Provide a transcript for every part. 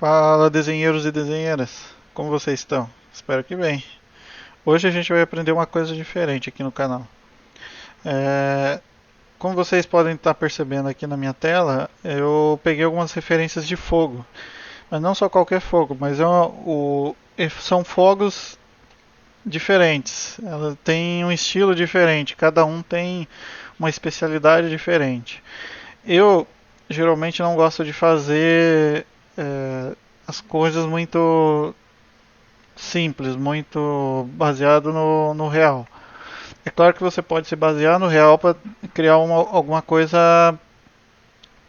Fala, desenheiros e desenheiras, como vocês estão? Espero que bem. Hoje a gente vai aprender uma coisa diferente aqui no canal. É, Como vocês podem estar percebendo aqui na minha tela, eu peguei algumas referências de fogo, mas não só qualquer fogo, mas são fogos diferentes. Ela tem um estilo diferente, cada um tem uma especialidade diferente. Eu geralmente não gosto de fazer as coisas muito simples, muito baseado no real. É claro que você pode se basear no real para criar alguma coisa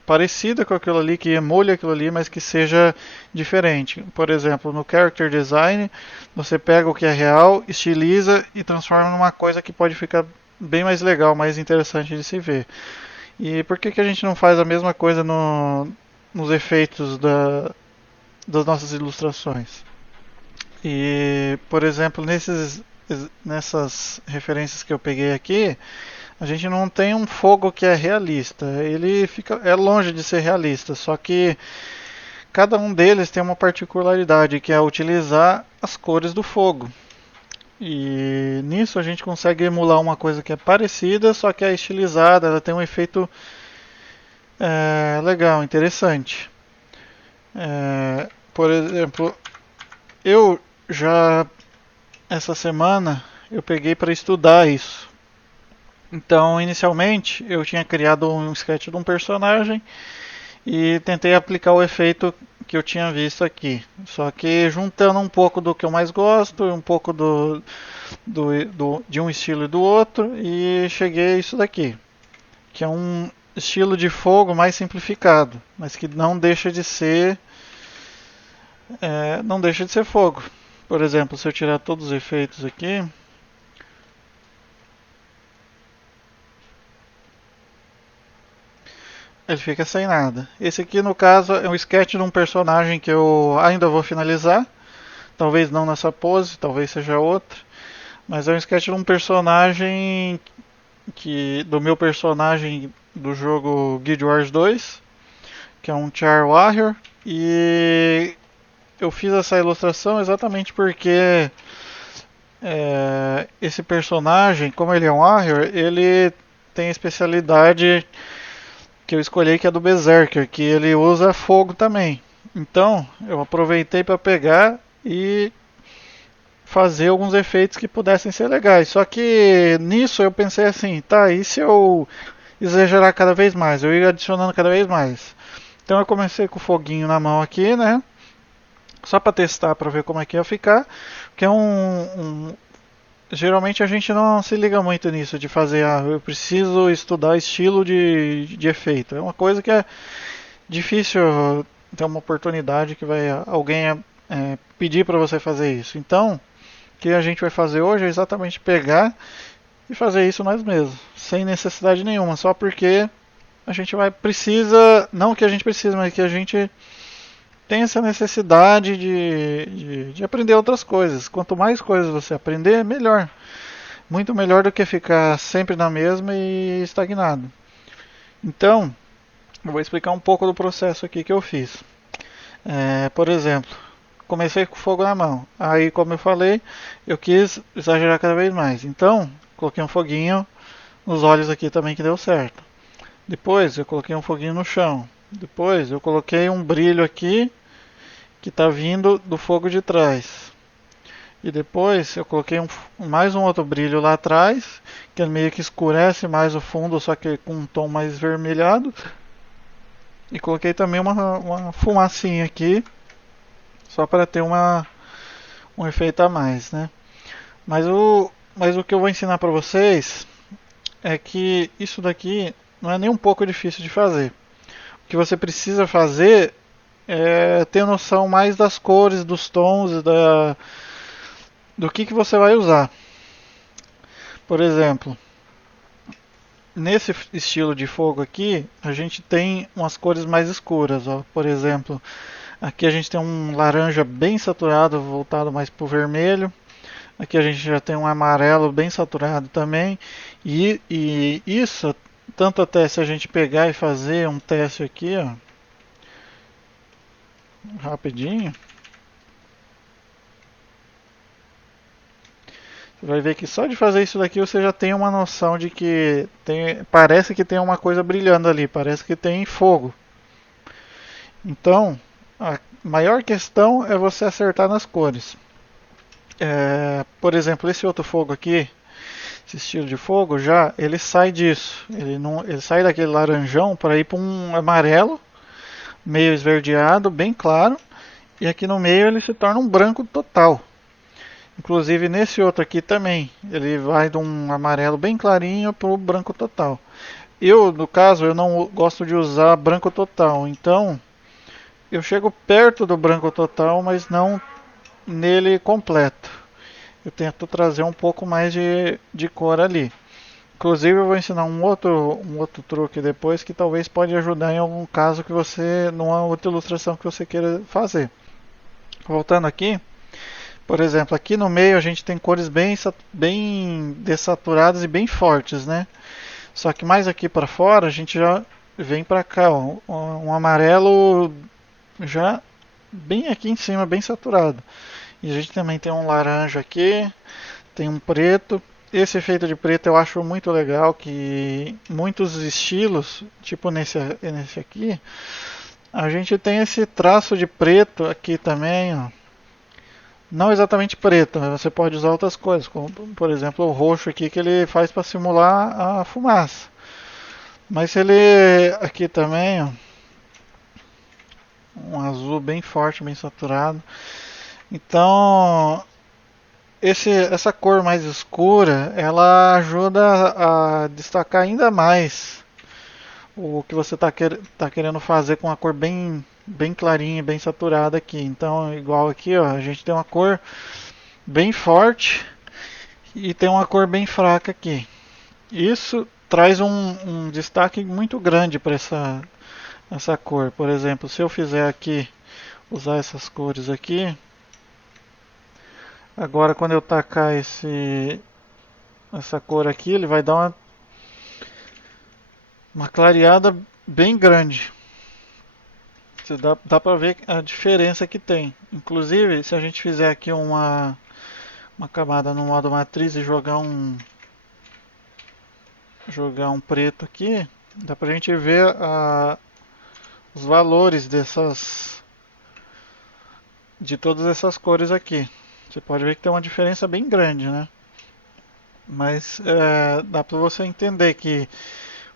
parecida com aquilo ali, que emule aquilo ali, mas que seja diferente. Por exemplo, no character design, você pega o que é real, estiliza e transforma numa coisa que pode ficar bem mais legal, mais interessante de se ver. E por que a gente não faz a mesma coisa nos efeitos das nossas ilustrações? E, por exemplo, nessas referências que eu peguei aqui, a gente não tem um fogo que é realista. Ele é longe de ser realista, só que cada um deles tem uma particularidade, que é utilizar as cores do fogo. E nisso a gente consegue emular uma coisa que é parecida, só que é estilizada, ela tem um efeito legal, interessante. Por exemplo, eu já essa semana eu peguei para estudar isso. Então, inicialmente, eu tinha criado um sketch de um personagem e tentei aplicar o efeito que eu tinha visto aqui. Só que juntando um pouco do que eu mais gosto, um pouco de um estilo e do outro, e cheguei a isso daqui, que é um estilo de fogo mais simplificado, mas que não deixa de ser fogo. Por exemplo, se eu tirar todos os efeitos aqui, ele fica sem nada. Esse aqui, no caso, é um sketch de um personagem que eu ainda vou finalizar. Talvez não nessa pose, talvez seja outra. Mas é um sketch de um personagem do meu personagem do jogo Guild Wars 2, que é um Char Warrior. E eu fiz essa ilustração exatamente porque esse personagem, como ele é um Warrior, ele tem a especialidade que eu escolhi, que é do Berserker, que ele usa fogo também. Então, eu aproveitei para pegar e fazer alguns efeitos que pudessem ser legais. Só que nisso eu pensei assim, tá, e se eu exagerar cada vez mais? Eu ia adicionando cada vez mais. Então eu comecei com o foguinho na mão aqui, né? Só para testar, para ver como é que ia ficar. Que é geralmente a gente não se liga muito nisso de fazer, eu preciso estudar estilo de efeito. É uma coisa que é difícil ter uma oportunidade que vai alguém pedir para você fazer isso. Então, o que a gente vai fazer hoje é exatamente pegar e fazer isso nós mesmos, sem necessidade nenhuma, só porque a gente não que a gente precisa, mas que a gente tem essa necessidade de aprender outras coisas. Quanto mais coisas você aprender, melhor. Muito melhor do que ficar sempre na mesma e estagnado. Então, eu vou explicar um pouco do processo aqui que eu fiz. Por exemplo, comecei com fogo na mão. Aí, como eu falei, eu quis exagerar cada vez mais. Então, coloquei um foguinho nos olhos aqui também que deu certo. Depois, eu coloquei um foguinho no chão. Depois, eu coloquei um brilho aqui que está vindo do fogo de trás. E depois eu coloquei mais um outro brilho lá atrás, que meio que escurece mais o fundo, só que com um tom mais vermelhado. E coloquei também uma fumacinha aqui, só para ter um efeito a mais, né? Mas o que eu vou ensinar para vocês é que isso daqui não é nem um pouco difícil de fazer. O que você precisa fazer é ter noção mais das cores, dos tons e do que você vai usar. Por exemplo, nesse estilo de fogo aqui, a gente tem umas cores mais escuras. Ó. Por exemplo, aqui a gente tem um laranja bem saturado, voltado mais para o vermelho. Aqui a gente já tem um amarelo bem saturado também. E isso, tanto até se a gente pegar e fazer um teste aqui, ó, rapidinho, você vai ver que só de fazer isso daqui você já tem uma noção de que parece que tem uma coisa brilhando ali, parece que tem fogo. Então, a maior questão é você acertar nas cores. Por exemplo, esse outro fogo aqui, esse estilo de fogo já, ele sai disso. Ele sai daquele laranjão para ir para um amarelo, meio esverdeado, bem claro. E aqui no meio ele se torna um branco total. Inclusive nesse outro aqui também, ele vai de um amarelo bem clarinho para o branco total. Eu, no caso, eu não gosto de usar branco total, então eu chego perto do branco total, mas não nele completo. Eu tento trazer um pouco mais de cor ali. Inclusive eu vou ensinar um outro truque depois que talvez pode ajudar em algum caso que você, numa outra ilustração que você queira fazer. Voltando aqui, por exemplo, aqui no meio a gente tem cores bem dessaturadas e bem fortes, né? Só que mais aqui para fora a gente já vem para cá, ó, um amarelo já bem aqui em cima, bem saturado. E a gente também tem um laranja aqui, tem um preto. Esse efeito de preto eu acho muito legal, que muitos estilos, tipo nesse aqui, a gente tem esse traço de preto aqui também, ó. Não exatamente preto, mas você pode usar outras cores, como por exemplo o roxo aqui que ele faz para simular a fumaça. Mas ele aqui também, ó, um azul bem forte, bem saturado. Então, essa cor mais escura, ela ajuda a destacar ainda mais o que você tá querendo fazer com a cor bem clarinha, bem saturada aqui. Então, igual aqui, ó, a gente tem uma cor bem forte e tem uma cor bem fraca aqui. Isso traz um destaque muito grande para essa cor. Por exemplo, se eu fizer aqui, usar essas cores aqui, agora quando eu tacar essa cor aqui, ele vai dar uma clareada bem grande. Dá para ver a diferença que tem. Inclusive, se a gente fizer aqui uma camada no modo matriz e jogar um preto aqui, dá pra gente ver os valores de todas essas cores aqui. Você pode ver que tem uma diferença bem grande, né? Mas dá para você entender que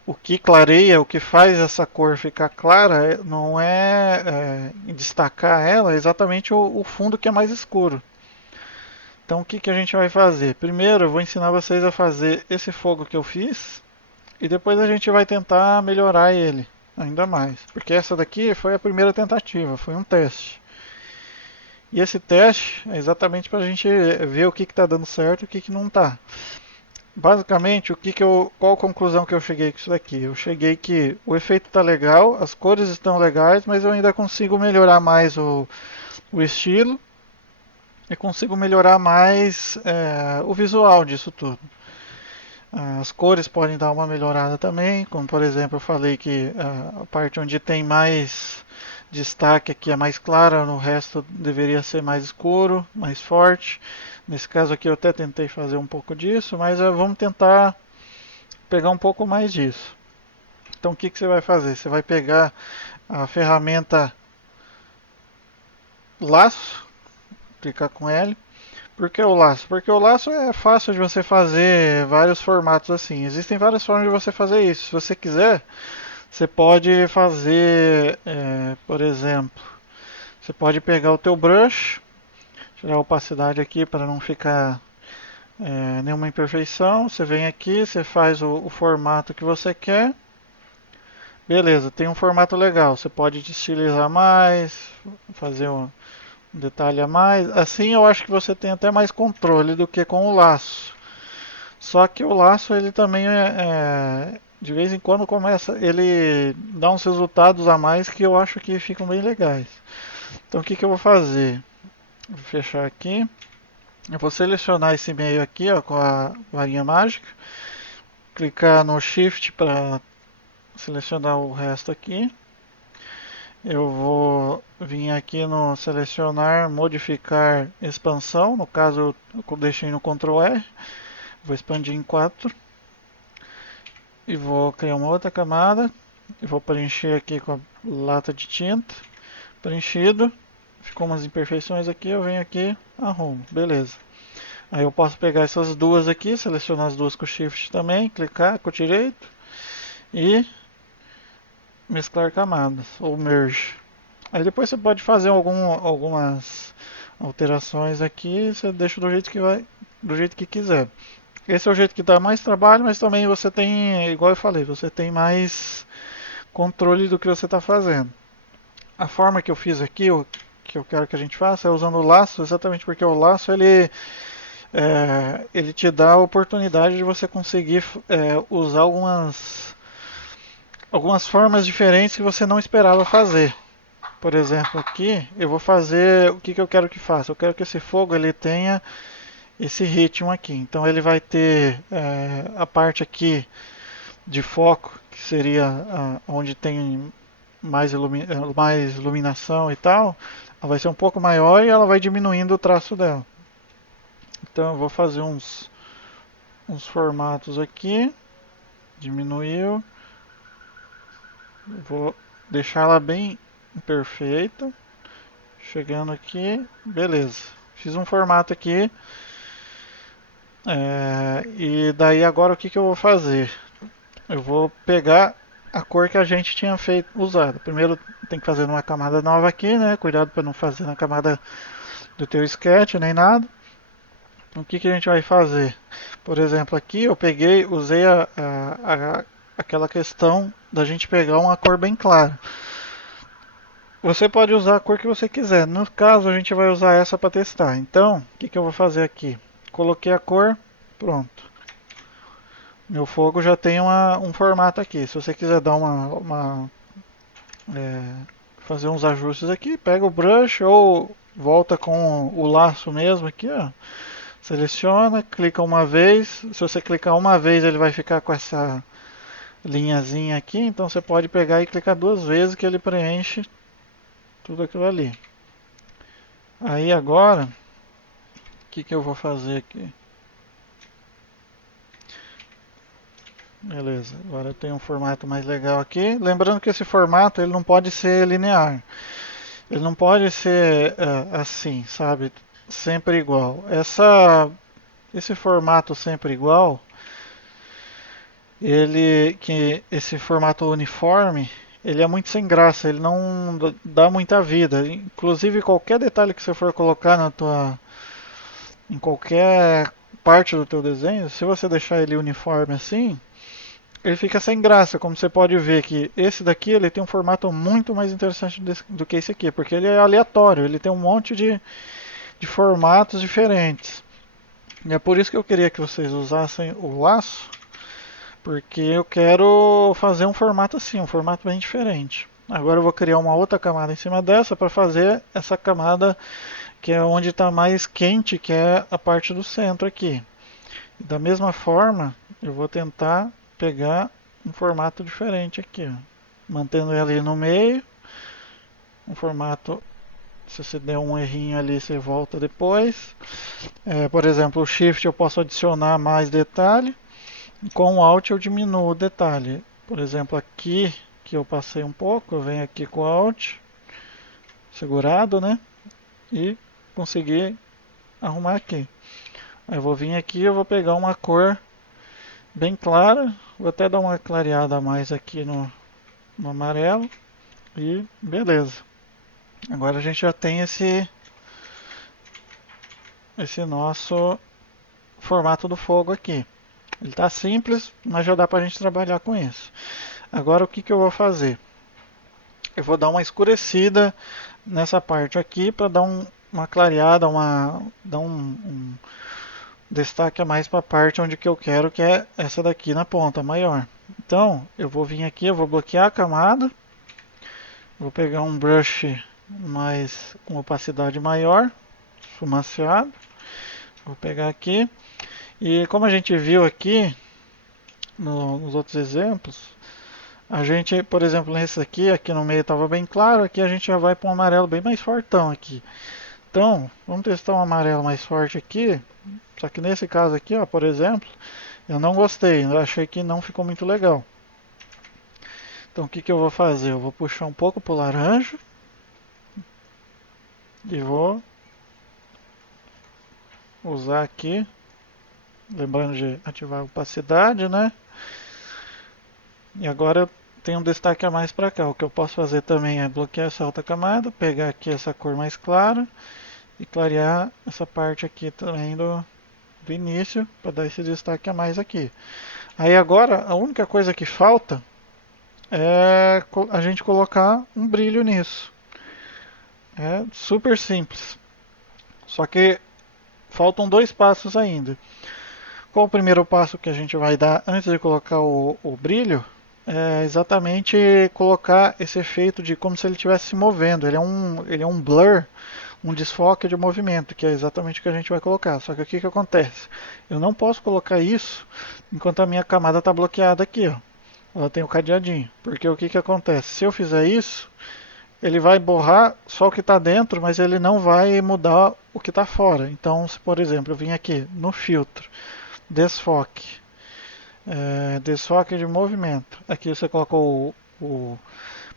o que clareia, o que faz essa cor ficar clara, não destacar ela, é exatamente o fundo que é mais escuro. Então o que a gente vai fazer? Primeiro eu vou ensinar vocês a fazer esse fogo que eu fiz e depois a gente vai tentar melhorar ele ainda mais. Porque essa daqui foi a primeira tentativa, foi um teste. E esse teste é exatamente para a gente ver o que está dando certo e o que não está. Basicamente, qual a conclusão que eu cheguei com isso daqui? Eu cheguei que o efeito está legal, as cores estão legais, mas eu ainda consigo melhorar mais o estilo e consigo melhorar mais o visual disso tudo. As cores podem dar uma melhorada também, como por exemplo eu falei que a parte onde tem mais destaque aqui é mais clara, no resto deveria ser mais escuro, mais forte. Nesse caso aqui eu até tentei fazer um pouco disso, mas vamos tentar pegar um pouco mais disso. Então o que você vai fazer? Você vai pegar a ferramenta laço, clicar com L. Por que o laço? Porque o laço é fácil de você fazer vários formatos assim. Existem várias formas de você fazer isso. Se você quiser, você pode fazer, por exemplo, você pode pegar o teu brush, tirar a opacidade aqui para não ficar nenhuma imperfeição. Você vem aqui, você faz o formato que você quer. Beleza, tem um formato legal. Você pode estilizar mais, fazer um detalhe a mais. Assim eu acho que você tem até mais controle do que com o laço. Só que o laço ele também de vez em quando ele dá uns resultados a mais que eu acho que ficam bem legais. Então o que eu vou fazer? Vou fechar aqui. Eu vou selecionar esse meio aqui, ó, com a varinha mágica. Clicar no Shift para selecionar o resto aqui. Eu vou vim aqui no selecionar, modificar expansão, no caso eu deixei no Ctrl R, vou expandir em 4 e vou criar uma outra camada e vou preencher aqui com a lata de tinta, preenchido, ficou umas imperfeições aqui, eu venho aqui, arrumo, beleza. Aí eu posso pegar essas duas aqui, selecionar as duas com Shift também, clicar com o direito e mesclar camadas, ou merge. Aí depois você pode fazer algumas alterações aqui, você deixa do jeito que vai, do jeito que quiser. Esse é o jeito que dá mais trabalho, mas também você tem, igual eu falei, você tem mais controle do que você está fazendo. A forma que eu fiz aqui, o que eu quero que a gente faça, é usando o laço, exatamente porque o laço ele te dá a oportunidade de você conseguir usar algumas formas diferentes que você não esperava fazer. Por exemplo, aqui eu vou fazer o que eu quero que faça. Eu quero que esse fogo ele tenha esse ritmo aqui. Então ele vai ter a parte aqui de foco, que seria onde tem mais iluminação e tal. Ela vai ser um pouco maior e ela vai diminuindo o traço dela. Então eu vou fazer uns formatos aqui. Diminuiu. Vou deixar ela bem perfeita. Chegando aqui, beleza. Fiz um formato aqui. E daí agora o que eu vou fazer? Eu vou pegar a cor que a gente tinha usado. Primeiro tem que fazer numa camada nova aqui, né? Cuidado para não fazer na camada do teu sketch nem nada. O que a gente vai fazer? Por exemplo, aqui eu usei aquela questão da gente pegar uma cor bem clara. Você pode usar a cor que você quiser. No caso, a gente vai usar essa para testar. Então, o que eu vou fazer aqui? Coloquei a cor, pronto. Meu fogo já tem um formato aqui. Se você quiser dar fazer uns ajustes aqui, pega o brush ou volta com o laço mesmo aqui, ó. Seleciona, clica uma vez. Se você clicar uma vez, ele vai ficar com essa linhazinha aqui. Então você pode pegar e clicar duas vezes que ele preenche tudo aquilo ali. Aí agora, o que eu vou fazer aqui? Beleza, agora eu tenho um formato mais legal aqui. Lembrando que esse formato ele não pode ser linear. Ele não pode ser assim, sabe? Sempre igual. Esse formato sempre igual, esse formato uniforme, ele é muito sem graça, ele não dá muita vida. Inclusive qualquer detalhe que você for colocar em qualquer parte do teu desenho, se você deixar ele uniforme assim, ele fica sem graça. Como você pode ver que esse daqui ele tem um formato muito mais interessante do que esse aqui, porque ele é aleatório, ele tem um monte de formatos diferentes. E é por isso que eu queria que vocês usassem o laço, porque eu quero fazer um formato assim, um formato bem diferente. Agora eu vou criar uma outra camada em cima dessa para fazer essa camada que é onde está mais quente, que é a parte do centro aqui. Da mesma forma, eu vou tentar pegar um formato diferente aqui, ó. Mantendo ele ali no meio, um formato. Se você der um errinho ali, você volta depois. Por exemplo, o Shift eu posso adicionar mais detalhe. Com o Alt eu diminuo o detalhe. Por exemplo, aqui que eu passei um pouco, eu venho aqui com o Alt, segurado, né? E consegui arrumar aqui. Aí eu vou vir aqui, eu vou pegar uma cor bem clara. Vou até dar uma clareada a mais aqui no amarelo. E beleza. Agora a gente já tem esse nosso formato do fogo aqui. Ele está simples, mas já dá para a gente trabalhar com isso. Agora o que eu vou fazer? Eu vou dar uma escurecida nessa parte aqui para dar uma clareada, dar um destaque a mais para a parte onde que eu quero, que é essa daqui na ponta maior. Então eu vou vir aqui, eu vou bloquear a camada, vou pegar um brush com opacidade maior, esfumaciado, vou pegar aqui. E como a gente viu aqui nos outros exemplos, A gente, por exemplo, nesse aqui no meio estava bem claro, aqui a gente já vai para um amarelo bem mais fortão aqui. Então, vamos testar um amarelo mais forte aqui. Só que nesse caso aqui, ó, por exemplo, eu não gostei, eu achei que não ficou muito legal. Então o que eu vou fazer? Eu vou puxar um pouco pro laranja e vou usar aqui, lembrando de ativar a opacidade, né? E agora eu tenho um destaque a mais para cá. O que eu posso fazer também é bloquear essa alta camada, pegar aqui essa cor mais clara e clarear essa parte aqui também do início para dar esse destaque a mais aqui. Aí agora a única coisa que falta é a gente colocar um brilho nisso. É super simples. Só que faltam dois passos ainda. Qual o primeiro passo que a gente vai dar antes de colocar o brilho? É exatamente colocar esse efeito de como se ele estivesse se movendo. Ele é um blur, um desfoque de movimento, que é exatamente o que a gente vai colocar. Só que o que, que acontece? Eu não posso colocar isso enquanto a minha camada está bloqueada aqui. Ó. Ela tem o cadeadinho. Porque o que, que acontece? Se eu fizer isso, ele vai borrar só o que está dentro, mas ele não vai mudar o que está fora. Então, se por exemplo eu vim aqui no filtro, desfoque, desfoque de movimento. Aqui você coloca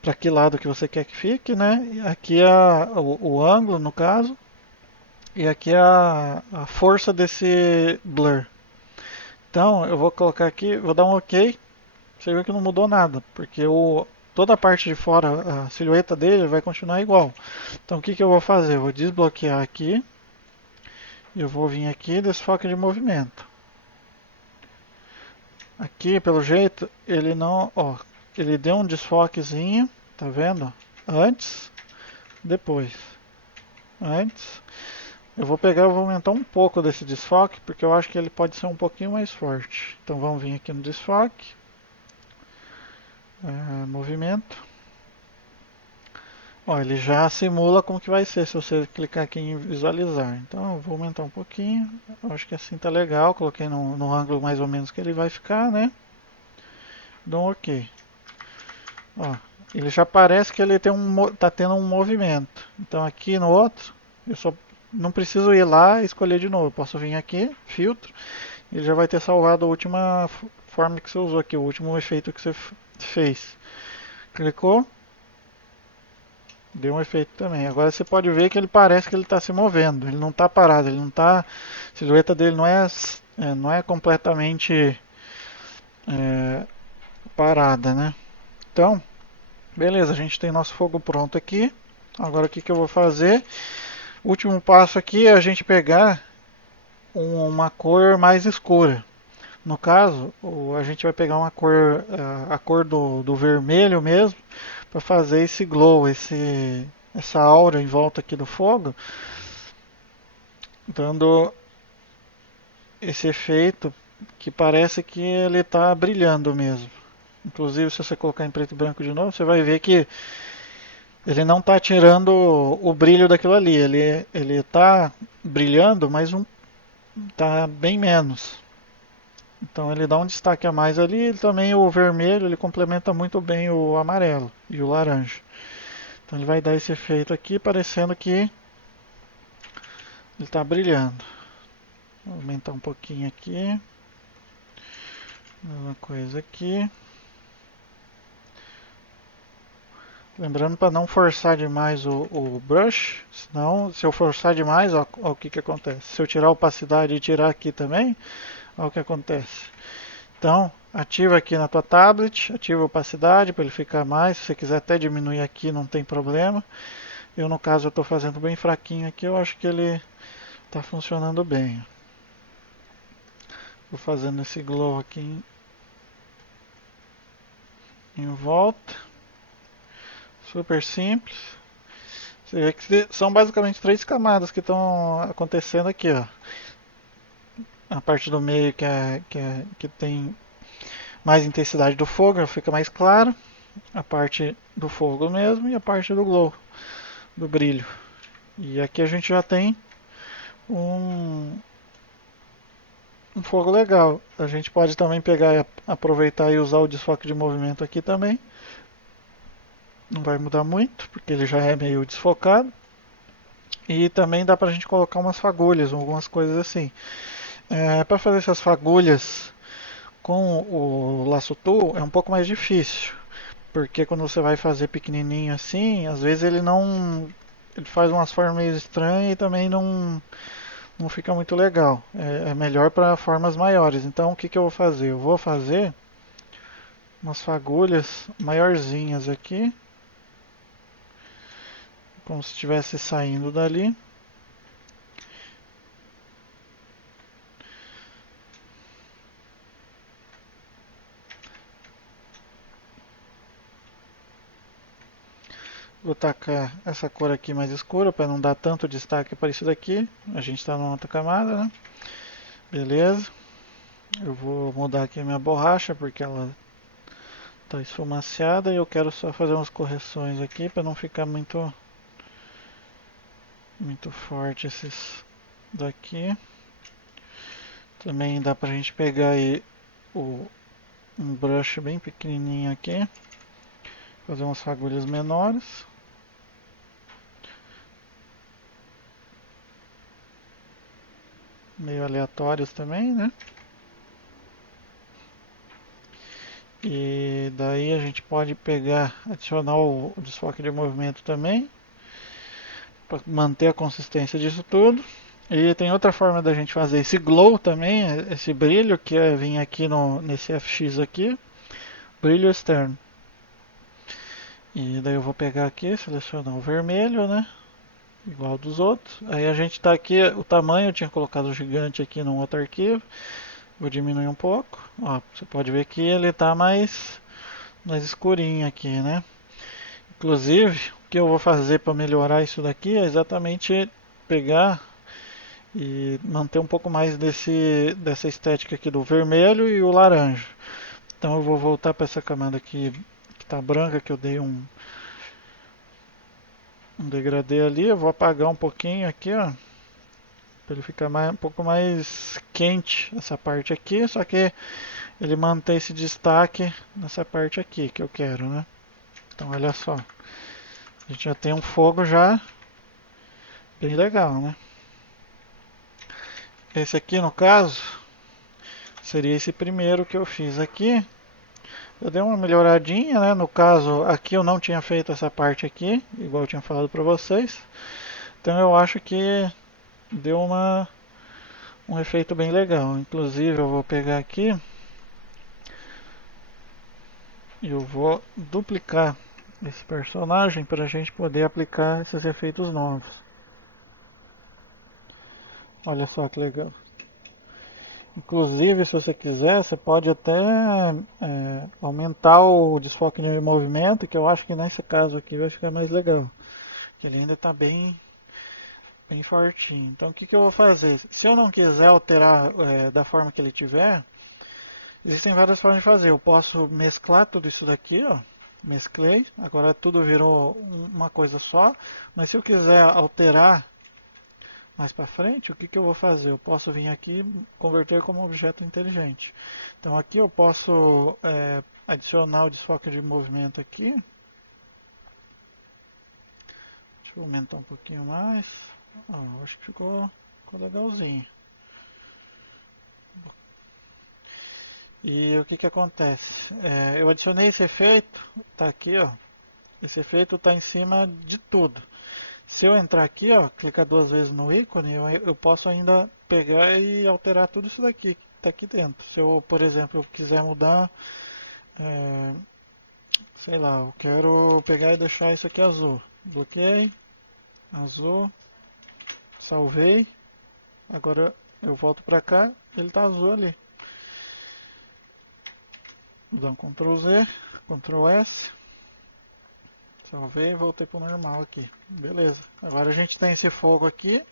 para que lado que você quer que fique, né? Aqui é o ângulo, no caso, e aqui é a força desse blur. Então eu vou colocar aqui, vou dar um OK. Você vê que não mudou nada, porque toda a parte de fora, a silhueta dele vai continuar igual. Então o que, que eu vou fazer? Eu vou desbloquear aqui, e eu vou vir aqui desfoque de movimento. Aqui, pelo jeito, ele não, ó, ele deu um desfoquezinho, tá vendo? Antes, depois. Antes. Eu vou pegar e vou aumentar um pouco desse desfoque, porque eu acho que ele pode ser um pouquinho mais forte. Então vamos vir aqui no desfoque. Movimento. Ó, ele já simula como que vai ser se você clicar aqui em visualizar. Então eu vou aumentar um pouquinho. Eu acho que assim tá legal. Coloquei no ângulo mais ou menos que ele vai ficar, né? Dou um OK. Ó, ele já parece que ele tá tendo um movimento. Então aqui no outro, eu só não preciso ir lá e escolher de novo. Eu posso vir aqui, filtro, e ele já vai ter salvado a última forma que você usou aqui, o último efeito que você fez. Clicou, deu um efeito também. Agora você pode ver que ele parece que ele está se movendo. Ele não está parado, ele não está. A silhueta dele não é completamente parada, né? Então, beleza, a gente tem nosso fogo pronto aqui. Agora o que, que eu vou fazer? O último passo aqui é a gente pegar uma cor mais escura. No caso, a gente vai pegar uma cor, a cor do vermelho mesmo, para fazer esse glow, essa aura em volta aqui do fogo, dando esse efeito que parece que ele está brilhando mesmo. Inclusive, se você colocar em preto e branco de novo, você vai ver que ele não está tirando o brilho daquilo ali. Ele está brilhando, mas está bem menos. Então ele dá um destaque a mais ali. Ele também o vermelho ele complementa muito bem o amarelo e o laranja. Então ele vai dar esse efeito aqui, parecendo que ele está brilhando. Vou aumentar um pouquinho aqui. Mesma coisa aqui. Lembrando para não forçar demais o brush, senão se eu forçar demais, ó o que, que acontece. Se eu tirar a opacidade e tirar aqui também, olha o que acontece. Então, ativa aqui na tua tablet, ativa a opacidade para ele ficar mais. Se você quiser até diminuir aqui, não tem problema. Eu, no caso, eu estou fazendo bem fraquinho aqui, eu acho que ele está funcionando bem. Vou fazendo esse glow aqui em volta. Super simples. Você vê que são basicamente três camadas que estão acontecendo aqui, ó. A parte do meio que tem mais intensidade do fogo, fica mais claro. A parte do fogo mesmo e a parte do glow, do brilho. E aqui a gente já tem um, um fogo legal. A gente pode também pegar e aproveitar e usar o desfoque de movimento aqui também. Não vai mudar muito, porque ele já é meio desfocado. E também dá pra gente colocar umas fagulhas, algumas coisas assim. Para fazer essas fagulhas com o laço tool é um pouco mais difícil. Porque quando você vai fazer pequenininho assim, às vezes ele não. Ele faz umas formas meio estranhas e também não fica muito legal. É melhor para formas maiores. Então o que, que eu vou fazer? Eu vou fazer umas fagulhas maiorzinhas aqui, como se estivesse saindo dali. Vou tacar essa cor aqui mais escura para não dar tanto destaque para isso daqui. A gente está numa outra camada, né? Beleza. Eu vou mudar aqui a minha borracha porque ela está esfumaciada e eu quero só fazer umas correções aqui para não ficar muito forte esses daqui. Também dá pra gente pegar aí um brush bem pequenininho aqui, fazer umas fagulhas menores. Meio aleatórios também, né? E daí a gente pode pegar, adicionar o desfoque de movimento também, para manter a consistência disso tudo. E tem outra forma da gente fazer esse glow também, esse brilho, que é vir aqui nesse FX aqui, brilho externo. E daí eu vou pegar aqui, selecionar o vermelho, né? Igual dos outros. Aí a gente tá aqui, o tamanho eu tinha colocado gigante aqui num outro arquivo. Vou diminuir um pouco. Ó, você pode ver que ele tá mais escurinho aqui, né? Inclusive, o que eu vou fazer para melhorar isso daqui é exatamente pegar e manter um pouco mais dessa estética aqui do vermelho e o laranja. Então eu vou voltar para essa camada aqui que está branca, que eu dei um degradê ali. Eu vou apagar um pouquinho aqui, ó, para ele ficar um pouco mais quente essa parte aqui, só que ele mantém esse destaque nessa parte aqui que eu quero, né? Então olha só, a gente já tem um fogo já bem legal, né? Esse aqui no caso seria esse primeiro que eu fiz aqui. Eu dei uma melhoradinha, né? No caso, aqui eu não tinha feito essa parte aqui, igual eu tinha falado para vocês. Então eu acho que deu um efeito bem legal. Inclusive eu vou pegar aqui e eu vou duplicar esse personagem para a gente poder aplicar esses efeitos novos. Olha só que legal. Inclusive, se você quiser, você pode até aumentar o desfoque de movimento, que eu acho que nesse caso aqui vai ficar mais legal. Que ele ainda está bem fortinho. Então o que eu vou fazer? Se eu não quiser alterar da forma que ele tiver, existem várias formas de fazer. Eu posso mesclar tudo isso daqui, ó. Mesclei, agora tudo virou uma coisa só. Mas se eu quiser alterar mais para frente, o que eu vou fazer? Eu posso vir aqui e converter como objeto inteligente. Então aqui eu posso adicionar o desfoque de movimento aqui. Deixa eu aumentar um pouquinho mais. Acho que ficou legalzinho. E o que acontece? Eu adicionei esse efeito, tá aqui, ó. Esse efeito está em cima de tudo. Se eu entrar aqui, ó, clicar duas vezes no ícone, eu posso ainda pegar e alterar tudo isso daqui que está aqui dentro. Se eu, por exemplo, eu quiser mudar, sei lá, eu quero pegar e deixar isso aqui azul. Bloqueei, azul, salvei. Agora eu volto para cá, ele está azul ali. Vou dar um Ctrl Z, Ctrl S. Salvei e voltei para o normal aqui. Beleza. Agora a gente tem esse fogo aqui.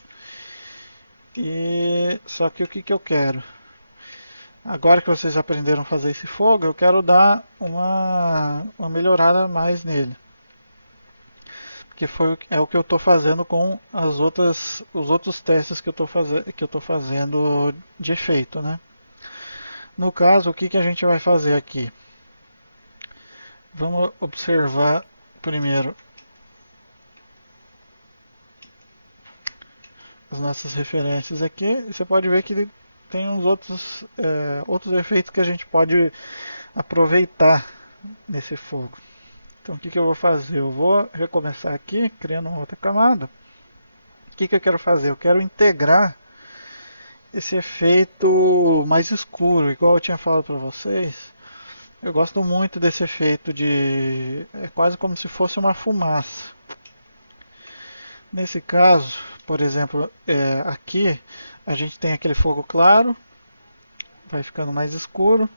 E só que o que eu quero? Agora que vocês aprenderam a fazer esse fogo, eu quero dar uma melhorada mais nele. que é o que eu estou fazendo com os outros testes que eu tô fazendo de efeito, né? No caso, o que, que a gente vai fazer aqui? Vamos observar primeiro as nossas referências aqui. Você pode ver que tem uns outros efeitos que a gente pode aproveitar nesse fogo. Então o que, que eu vou fazer? Eu vou recomeçar aqui, criando uma outra camada. O que, que eu quero fazer? Eu quero integrar esse efeito mais escuro, igual eu tinha falado para vocês. Eu gosto muito desse efeito de... é quase como se fosse uma fumaça. Nesse caso, por exemplo, aqui a gente tem aquele fogo claro, vai ficando mais escuro.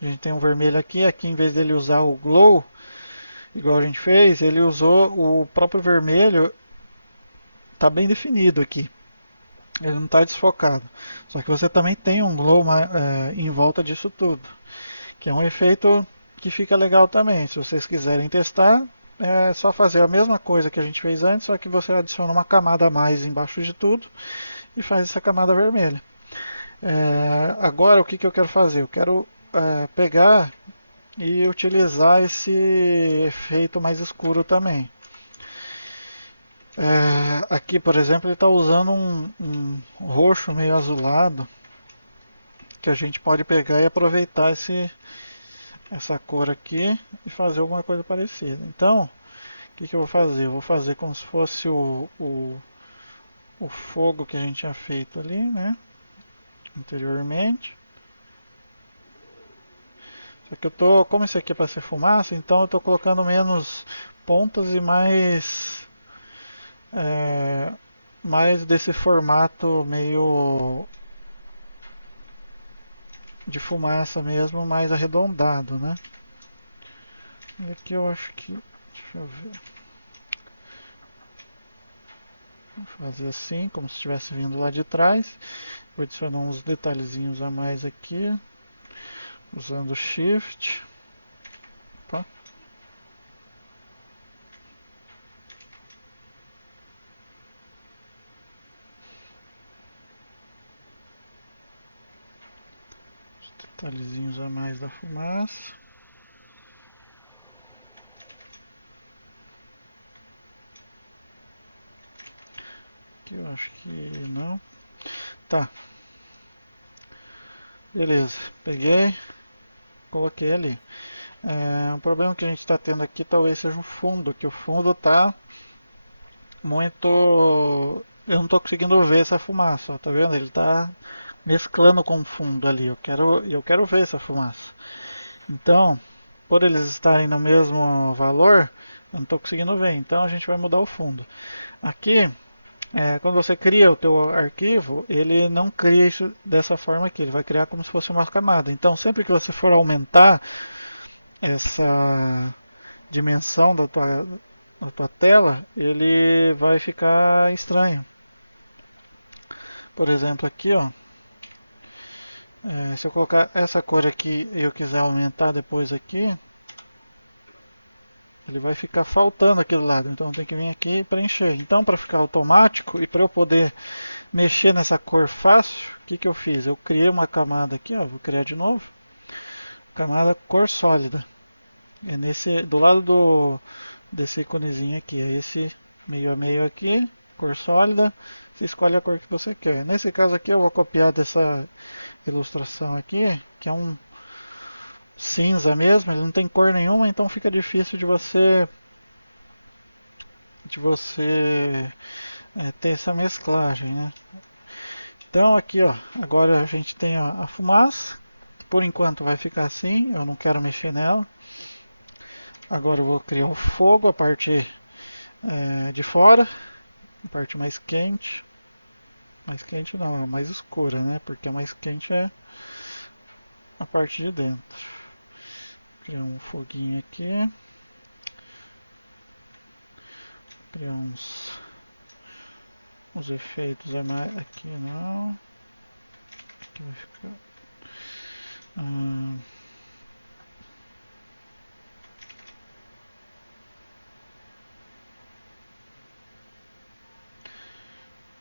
A gente tem um vermelho aqui, aqui em vez dele usar o glow, igual a gente fez, ele usou o próprio vermelho, está bem definido aqui. Ele não está desfocado. Só que você também tem um glow em volta disso tudo, que é um efeito que fica legal também. Se vocês quiserem testar, é só fazer a mesma coisa que a gente fez antes, só que você adiciona uma camada a mais embaixo de tudo e faz essa camada vermelha. Agora o que, que eu quero fazer? Eu quero pegar e utilizar esse efeito mais escuro também. Aqui, por exemplo, ele está usando um roxo meio azulado que a gente pode pegar e aproveitar essa cor aqui e fazer alguma coisa parecida. Então, o que, que eu vou fazer? Eu vou fazer como se fosse o fogo que a gente tinha feito ali, né? Anteriormente. Só que como isso aqui é para ser fumaça, então eu estou colocando menos pontas e é, mais desse formato meio de fumaça mesmo, mais arredondado, né? E aqui eu acho que, deixa eu ver, vou fazer assim, como se estivesse vindo lá de trás. Vou adicionar uns detalhezinhos a mais aqui, usando o Shift. Opa. Detalhezinhos a mais da fumaça. Aqui eu acho que não. Tá. Beleza. Peguei. Coloquei ali. Um problema que a gente está tendo aqui talvez seja o fundo, que o fundo tá muito... Eu não estou conseguindo ver essa fumaça, ó, tá vendo? Ele está mesclando com o fundo ali. Eu quero ver essa fumaça. Então, por eles estarem no mesmo valor, eu não estou conseguindo ver. Então a gente vai mudar o fundo. Aqui, quando você cria o teu arquivo, ele não cria isso dessa forma aqui. Ele vai criar como se fosse uma camada. Então, sempre que você for aumentar essa dimensão da tua tela, ele vai ficar estranho. Por exemplo, aqui, ó, se eu colocar essa cor aqui e eu quiser aumentar depois aqui, ele vai ficar faltando aquele lado. Então tem que vir aqui e preencher. Então, para ficar automático e para eu poder mexer nessa cor fácil, o que, que eu fiz? Eu criei uma camada aqui, ó, vou criar de novo, camada cor sólida. É do lado desse iconezinho aqui, é esse meio a meio aqui, cor sólida, você escolhe a cor que você quer. Nesse caso aqui eu vou copiar dessa ilustração aqui, que é um cinza mesmo, ele não tem cor nenhuma, então fica difícil de você ter essa mesclagem, né? Então aqui, ó, agora a gente tem a fumaça, por enquanto vai ficar assim, eu não quero mexer nela. Agora eu vou criar o fogo, a parte de fora, a parte mais quente não, a mais escura, né? Porque a mais quente é a parte de dentro. Criar um foguinho aqui, criar uns efeitos a mais aqui não, aqui vai ficar.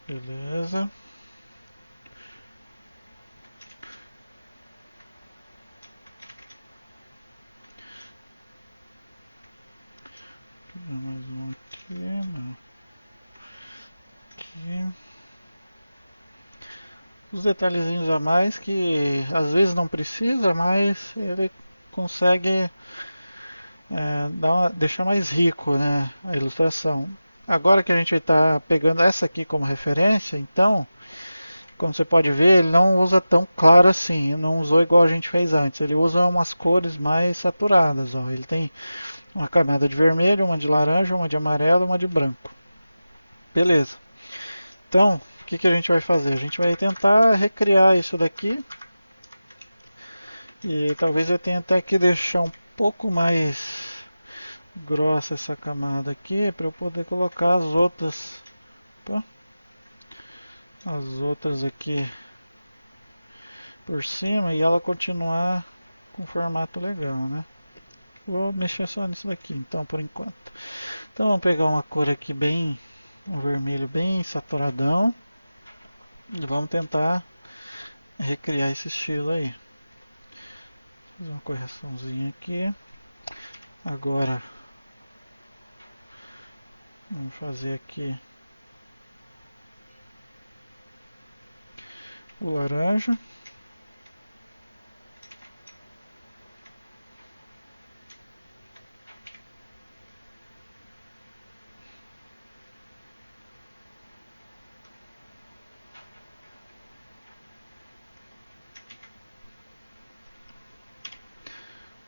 Beleza. Mais um aqui, não. Aqui. Os detalhezinhos a mais que às vezes não precisa, mas ele consegue deixar mais rico, né, a ilustração. Agora que a gente está pegando essa aqui como referência, então, como você pode ver, ele não usa tão claro assim, não usou igual a gente fez antes. Ele usa umas cores mais saturadas, ó. Ele tem uma camada de vermelho, uma de laranja, uma de amarelo, uma de branco. Beleza. Então, o que a gente vai fazer? A gente vai tentar recriar isso daqui. E talvez eu tenha até que deixar um pouco mais grossa essa camada aqui para eu poder colocar as outras. Opa, as outras aqui por cima e ela continuar com formato legal, né? Vou mexer só nisso daqui, então, por enquanto. Então, vamos pegar uma cor aqui bem, um vermelho bem saturadão e vamos tentar recriar esse estilo aí. Fazer uma correçãozinha aqui. Agora, vamos fazer aqui o laranja.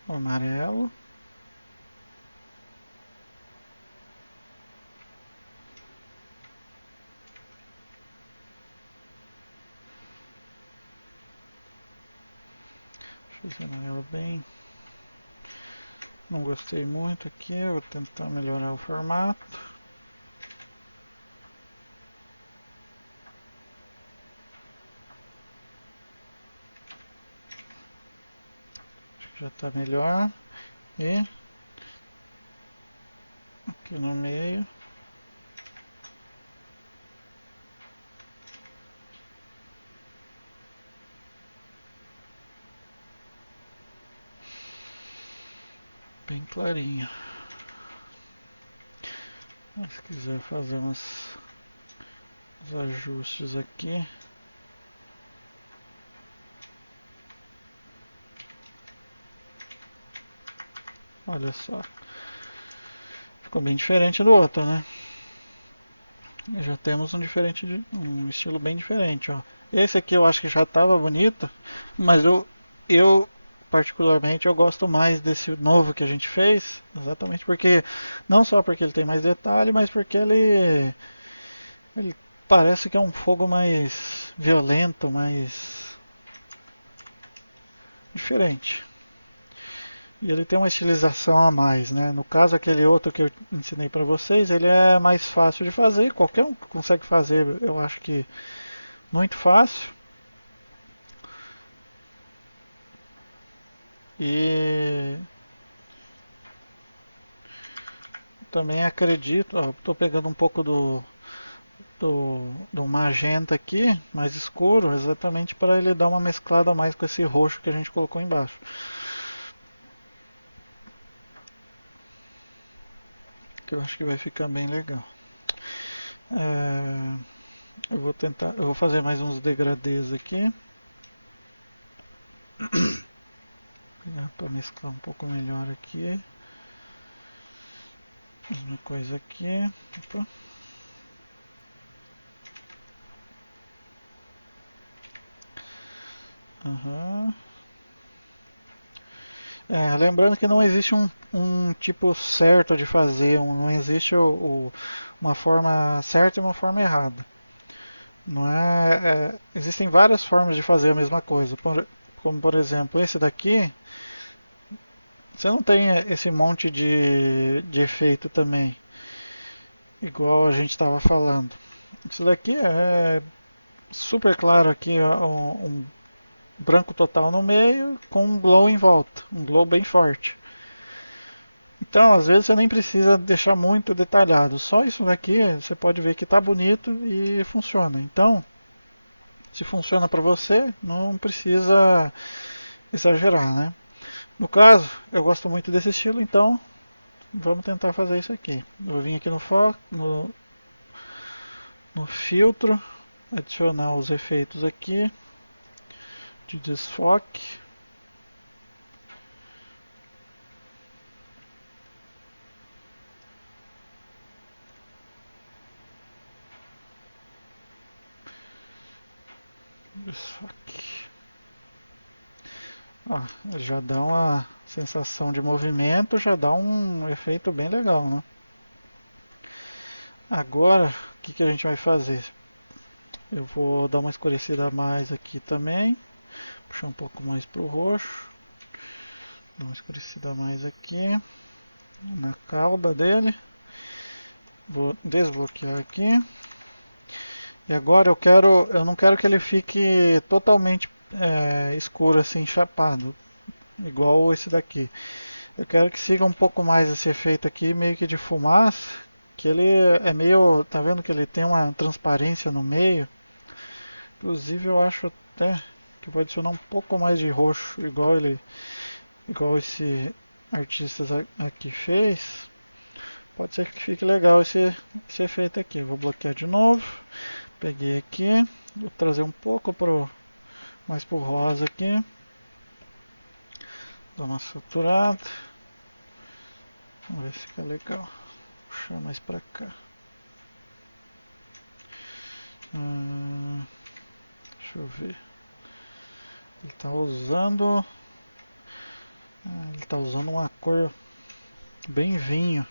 O amarelo. Deixa eu ver amarelo bem. Não gostei muito aqui, eu vou tentar melhorar o formato. Acho que já está melhor. E aqui no meio. Bem clarinho. Mas se quiser fazer uns ajustes aqui. Olha só. Ficou bem diferente do outro, né? Já temos um estilo bem diferente, ó. Esse aqui eu acho que já estava bonito, mas eu particularmente eu gosto mais desse novo que a gente fez, exatamente porque não só porque ele tem mais detalhe, mas porque ele parece que é um fogo mais violento, mais diferente. E ele tem uma estilização a mais, né? No caso, aquele outro que eu ensinei para vocês, ele é mais fácil de fazer. Qualquer um consegue fazer, eu acho que muito fácil. E também acredito, estou pegando um pouco do magenta aqui, mais escuro, exatamente para ele dar uma mesclada a mais com esse roxo que a gente colocou embaixo. Que eu acho que vai ficar bem legal. Eu vou fazer mais uns degradês aqui. Para mesclar um pouco melhor aqui. Mesma coisa aqui. Opa. Uhum. Lembrando que não existe um tipo certo de fazer, não existe uma forma certa e uma forma errada. Não existem várias formas de fazer a mesma coisa. Como por exemplo, esse daqui, você não tem esse monte de efeito também, igual a gente estava falando. Isso daqui é super claro aqui, um branco total no meio com um glow em volta, um glow bem forte. Então, às vezes você nem precisa deixar muito detalhado. Só isso daqui você pode ver que está bonito e funciona. Então, se funciona para você, não precisa exagerar, né? No caso, eu gosto muito desse estilo, então vamos tentar fazer isso aqui. Eu vou vir aqui no foco, no filtro, adicionar os efeitos aqui de desfoque. Desfoque. Ó, já dá uma sensação de movimento, já dá um efeito bem legal, né? Agora, o que a gente vai fazer? Eu vou dar uma escurecida a mais aqui também, puxar um pouco mais para o roxo, dar uma escurecida a mais aqui na cauda dele. Vou desbloquear aqui. E agora eu não quero que ele fique totalmente escuro assim, chapado, igual esse daqui. Eu quero que siga um pouco mais esse efeito aqui, meio que de fumaça, que ele é meio, tá vendo que ele tem uma transparência no meio. Inclusive eu acho até que vou adicionar um pouco mais de roxo, igual esse artista aqui fez. Pode ser que fique legal esse efeito aqui. Vou bloquear de novo. Peguei aqui, vou trazer um pouco mais pro rosa aqui. Dá uma saturada. Vamos ver se fica legal. Puxar mais pra cá. Deixa eu ver. Ele tá usando. Ele tá usando uma cor bem vinho.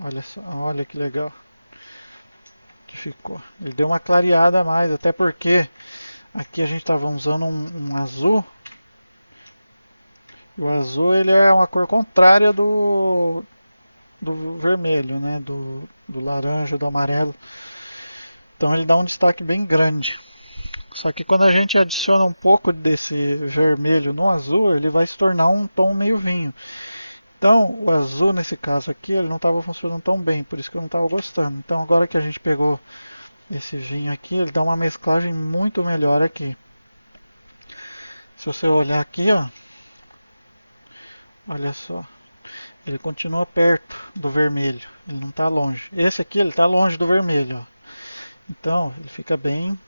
Olha só, olha que legal que ficou. Ele deu uma clareada a mais, até porque aqui a gente estava usando um azul. E o azul ele é uma cor contrária do vermelho, né? Do laranja, do amarelo. Então ele dá um destaque bem grande. Só que quando a gente adiciona um pouco desse vermelho no azul, ele vai se tornar um tom meio vinho. Então, o azul nesse caso aqui, ele não estava funcionando tão bem, por isso que eu não estava gostando. Então, agora que a gente pegou esse vinho aqui, ele dá uma mesclagem muito melhor aqui. Se você olhar aqui, ó, olha só, ele continua perto do vermelho, ele não está longe. Esse aqui, ele está longe do vermelho, ó. Então, ele fica bem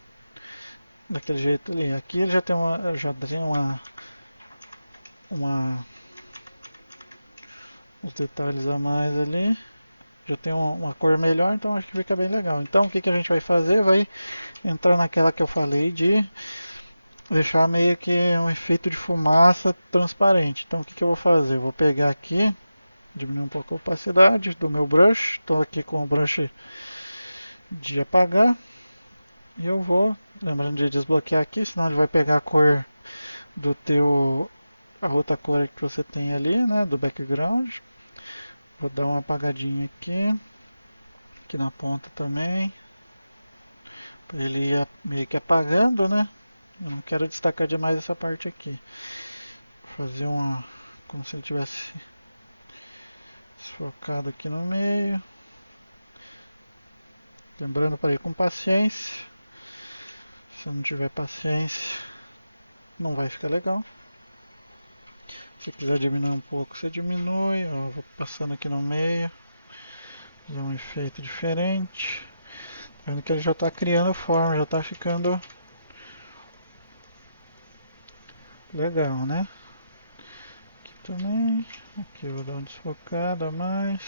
daquele jeito ali. Aqui ele já tem uma os detalhes a mais ali. Já tem uma cor melhor, então acho que fica bem legal. Então o que a gente vai fazer? Vai entrar naquela que eu falei de deixar meio que um efeito de fumaça transparente. Então o que eu vou fazer? Eu vou pegar aqui, diminuir um pouco a opacidade do meu brush. Estou aqui com o brush de apagar. E eu vou, lembrando de desbloquear aqui, senão ele vai pegar a cor do a outra cor que você tem ali, né, do background. Vou dar uma apagadinha aqui na ponta também, para ele ir meio que apagando, né? Eu não quero destacar demais essa parte aqui. Vou fazer como se ele tivesse desfocado aqui no meio. Lembrando para ir com paciência. Se não tiver paciência, não vai ficar legal. Se quiser diminuir um pouco, você diminui. Ó, vou passando aqui no meio. Fazer um efeito diferente. Tá vendo que ele já está criando forma, já está ficando legal, né? Aqui também. Aqui eu vou dar uma desfocada a mais.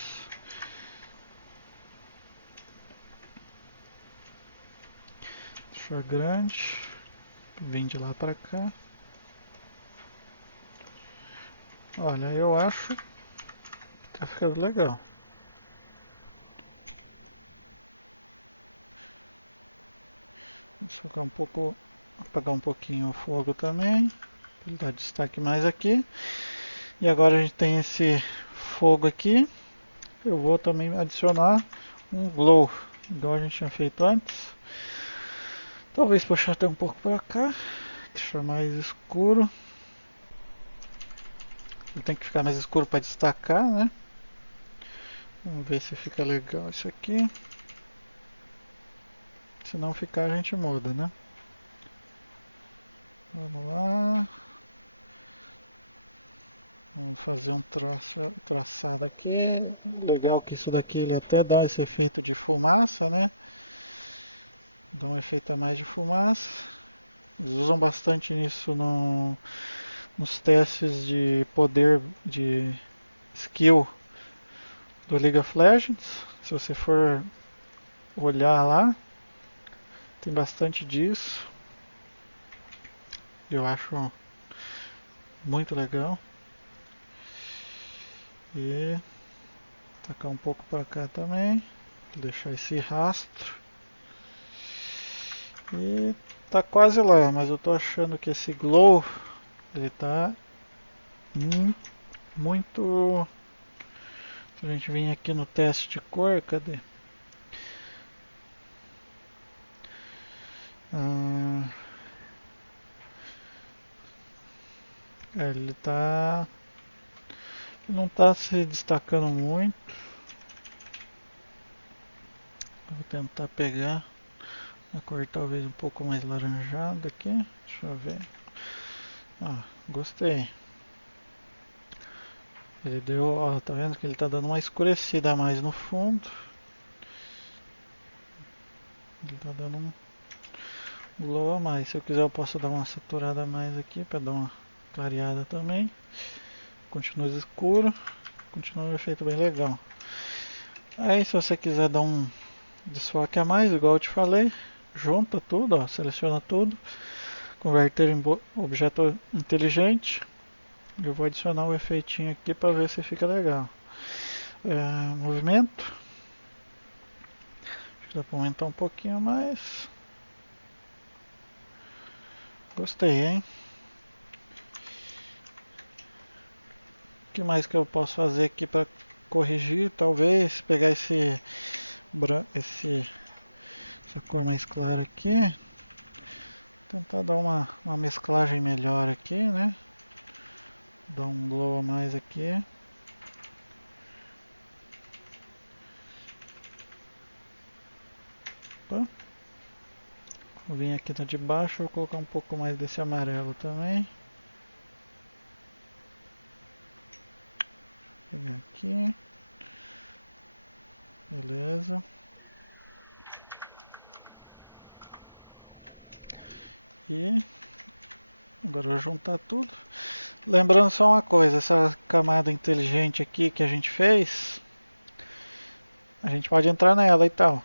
Deixar grande. Vim de lá para cá. Olha, eu acho que tá ficando legal. Vou focar um pouco, apagar um pouquinho o fogo também, para ele dar destaque mais aqui. E agora a gente tem esse fogo aqui. Eu vou também adicionar um glow, igual a gente tinha feito antes. Talvez puxar até um pouco para cá, deixar mais escuro. Ele tem que ficar mais escuro para destacar, né? Vamos ver se fica legal isso aqui. Se não ficar, a gente muda, né? Vamos lá. Vamos fazer um traçado aqui. Legal que isso daqui ele até dá esse efeito de fumaça, né? Dá um efeito a mais de fumaça. Eles usam bastante nisso nos testes de poder de skill do League of Legends. Se você for olhar lá, tem bastante disso. Eu acho muito legal. E tacar um pouco para cá também. Deixar esse rastro. E tá quase lá, mas eu tô achando que esse glow ele tá muito. Se a gente vir aqui no teste de cor, cadê? Ah, ele tá. Não tá se destacando muito. Vou tentar pegar a cor talvez um pouco mais laranjada aqui. Deixa eu ver. Ah, gostei. Ele deu, ó, tá vendo que ele tá dando uma escurecida a mais no fundo. Ele tá dando um glow a mais. Se eu quiser eu posso dar uma saturada a mais aqui para dar uma clareada também. Continua escuro. Continua um efeito bem legal. Aí se você quiser dar um desfoque a mais, igual eu te falei, junta tudo, ó, seleciona tudo, converter em objeto inteligente. Eu vou adicionar o efeitinho aqui para ver se fica legal. Movimento. Acho que dá para aumentar um pouquinho mais. Gostei, hein? O que mais que eu posso fazer aqui para corrigir? Talvez pegar essa cor mais clara aqui. Tentar dar uma mesclagem melhor aqui, né? Dar um glow a mais aqui. Opa. Vou vir aqui no de baixo, vou colocar um pouco mais desse amarelo também. Vou pegar aqui. Beleza. E agora eu vou juntar tudo. Lembrando só uma coisa, essa camada inteligente aqui que a gente fez, a gente pode entrar nela e tal.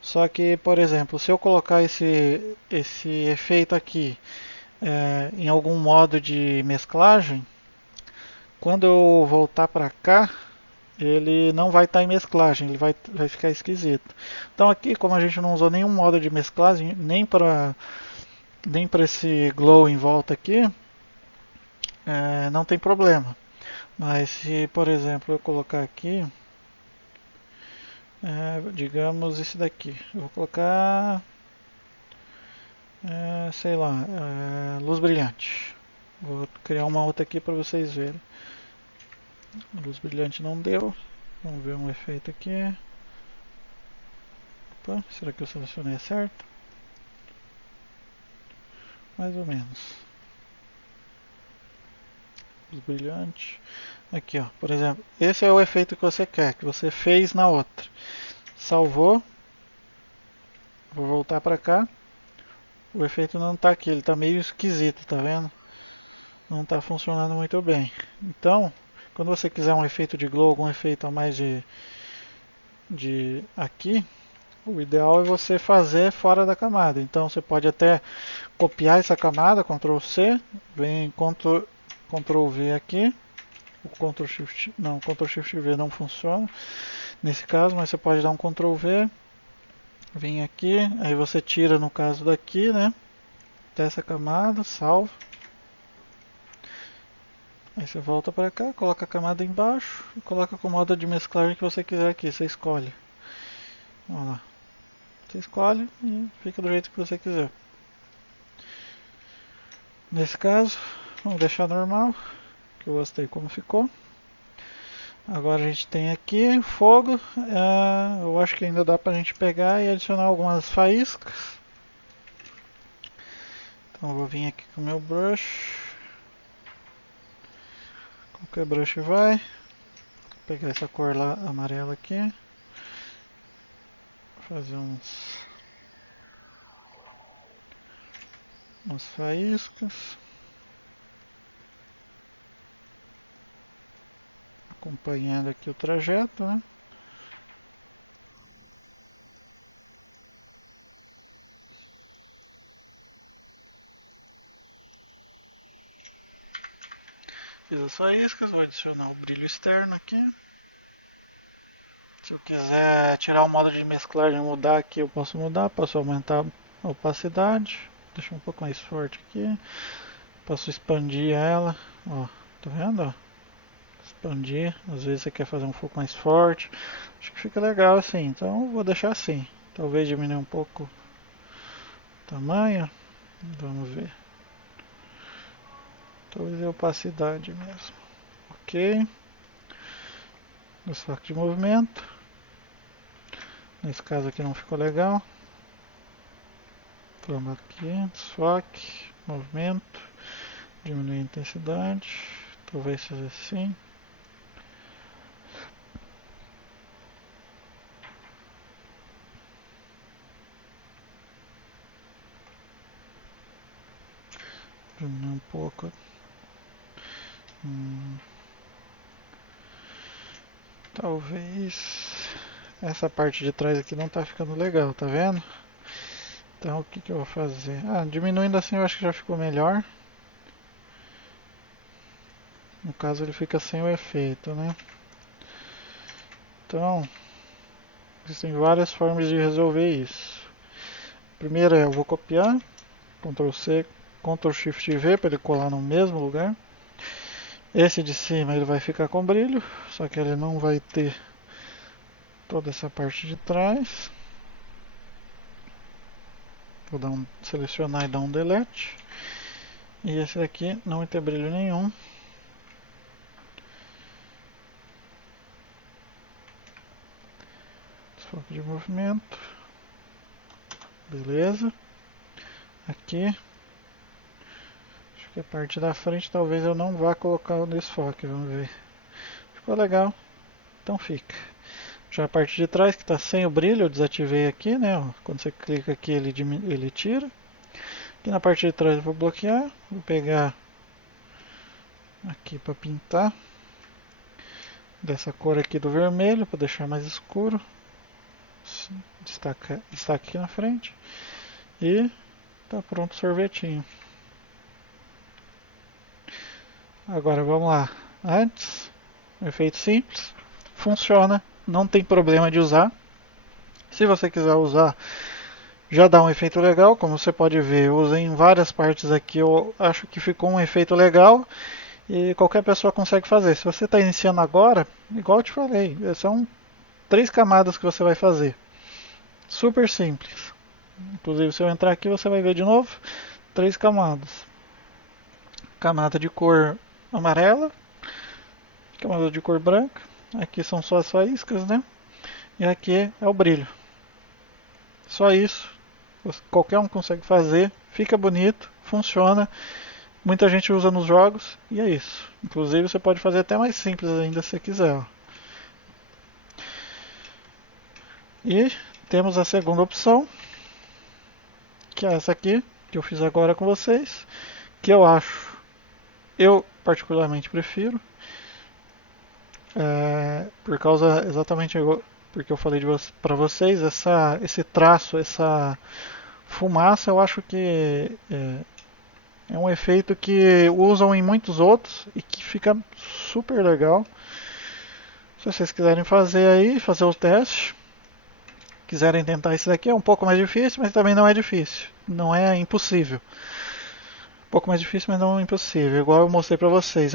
Só que, por exemplo, se eu colocar esse efeito aqui em algum modo de mesclagem, quando eu voltar para cá, ele não vai estar em mesclagem, ele vai ficar esquisito. Então aqui, como a gente não usou nenhum modo de mesclagem, nem para esse glow em volta aqui, não tem problema. Mas se, por exemplo, eu colocar aqui, digamos esse daqui, eu vou colocar, sei lá, luz brilhante. Vou criar uma outra aqui para vocês verem. Luz brilhante não deu. Vamos ver um efeito aqui. Opa, será que eu selecionei certo? Mais ou menos. Luz brilhante. Aqui, ó, por exemplo, esse é o efeito que você quer, que você fez na outra. Salvou. Vou voltar para cá. O efeito não está aqui, ele está meio esquisito, tá vendo? Não está funcionando muito bem. Então, quando você quiser um efeito de glow, algum efeito a mais de aqui, o ideal é você fazer fora da camada. Então você pode até copiar essa camada, Ctrl C, vem Ctrl V aqui. O Ctrl Shift, não, Ctrl Shift V não funciona nesse caso, mas você pode dar um Ctrl V, vem aqui, aí você tira no caso daqui, né? Dessa camada, salva. Aí você volta para cá, coloca a camada embaixo e coloca com o modo de mesclagem que você quiser aqui, você escolhe. Vamos lá. Você escolhe e fica do jeito que você quiser. Nesse caso, vamos deixar normal. que eu gostei como ficou. Agora a gente tem aqui fogo. Eu acho que ainda dá pra gente pegar e adicionar algumas faíscas. Então eu vou vir aqui com o meu brush. Qualquer brush vai. Vou pegar essa cor lá amarela aqui. Fazer umas faíscas. Acompanhando aqui o trajeto, né? Fiz as faíscas, vou adicionar o brilho externo aqui. Se eu quiser tirar o modo de mesclagem e mudar aqui, eu posso mudar. Posso aumentar a opacidade. Deixar um pouco mais forte aqui. Posso expandir ela. Ó, tá vendo? Ó? Expandir. Às vezes você quer fazer um pouco mais forte. Acho que fica legal assim. Então eu vou deixar assim. Talvez diminuir um pouco o tamanho. Vamos ver. Talvez a opacidade mesmo. Ok. Desfoque de movimento. Nesse caso aqui não ficou legal. Vamos aqui, desfoque, movimento, diminuir a intensidade, talvez seja assim. Diminuir um pouco. Talvez essa parte de trás aqui não tá ficando legal, tá vendo? Então o que que eu vou fazer? Diminuindo assim eu acho que já ficou melhor. No caso ele fica sem o efeito, né? Então, existem várias formas de resolver isso. Primeiro eu vou copiar, Ctrl C, Ctrl Shift V para ele colar no mesmo lugar. Esse de cima ele vai ficar com brilho, só que ele não vai ter toda essa parte de trás. Vou selecionar e dar um delete. E esse daqui não vai ter brilho nenhum. Desfoque de movimento. Beleza. Aqui. Acho que a parte da frente talvez eu não vá colocar o desfoque. Vamos ver. Ficou legal. Então fica. Já a parte de trás que está sem o brilho, eu desativei aqui, né? Ó. Quando você clica aqui ele tira. Aqui na parte de trás eu vou bloquear. Vou pegar aqui para pintar. Dessa cor aqui do vermelho para deixar mais escuro. Destaque aqui na frente. E tá pronto o sorvetinho. Agora vamos lá. Antes, efeito simples. Funciona, não tem problema de usar. Se você quiser usar, já dá um efeito legal. Como você pode ver, eu usei em várias partes aqui. Eu acho que ficou um efeito legal. E qualquer pessoa consegue fazer. Se você está iniciando agora, igual eu te falei, são 3 camadas que você vai fazer. Super simples. Inclusive, se eu entrar aqui, você vai ver de novo 3 camadas. Camada de cor amarela, camada de cor branca. Aqui são só as faíscas, né? E aqui é o brilho. Só isso. Qualquer um consegue fazer. Fica bonito, funciona. Muita gente usa nos jogos e é isso. Inclusive você pode fazer até mais simples ainda se quiser. Ó. E temos a segunda opção, que é essa aqui, que eu fiz agora com vocês, que eu particularmente prefiro, por causa exatamente porque eu falei para vocês, esse traço, essa fumaça, eu acho que é um efeito que usam em muitos outros e que fica super legal. Se vocês quiserem fazer aí, fazer o teste, quiserem tentar esse daqui, é um pouco mais difícil, mas também não é difícil. Não é impossível. Um pouco mais difícil, mas não é impossível. Igual eu mostrei pra vocês.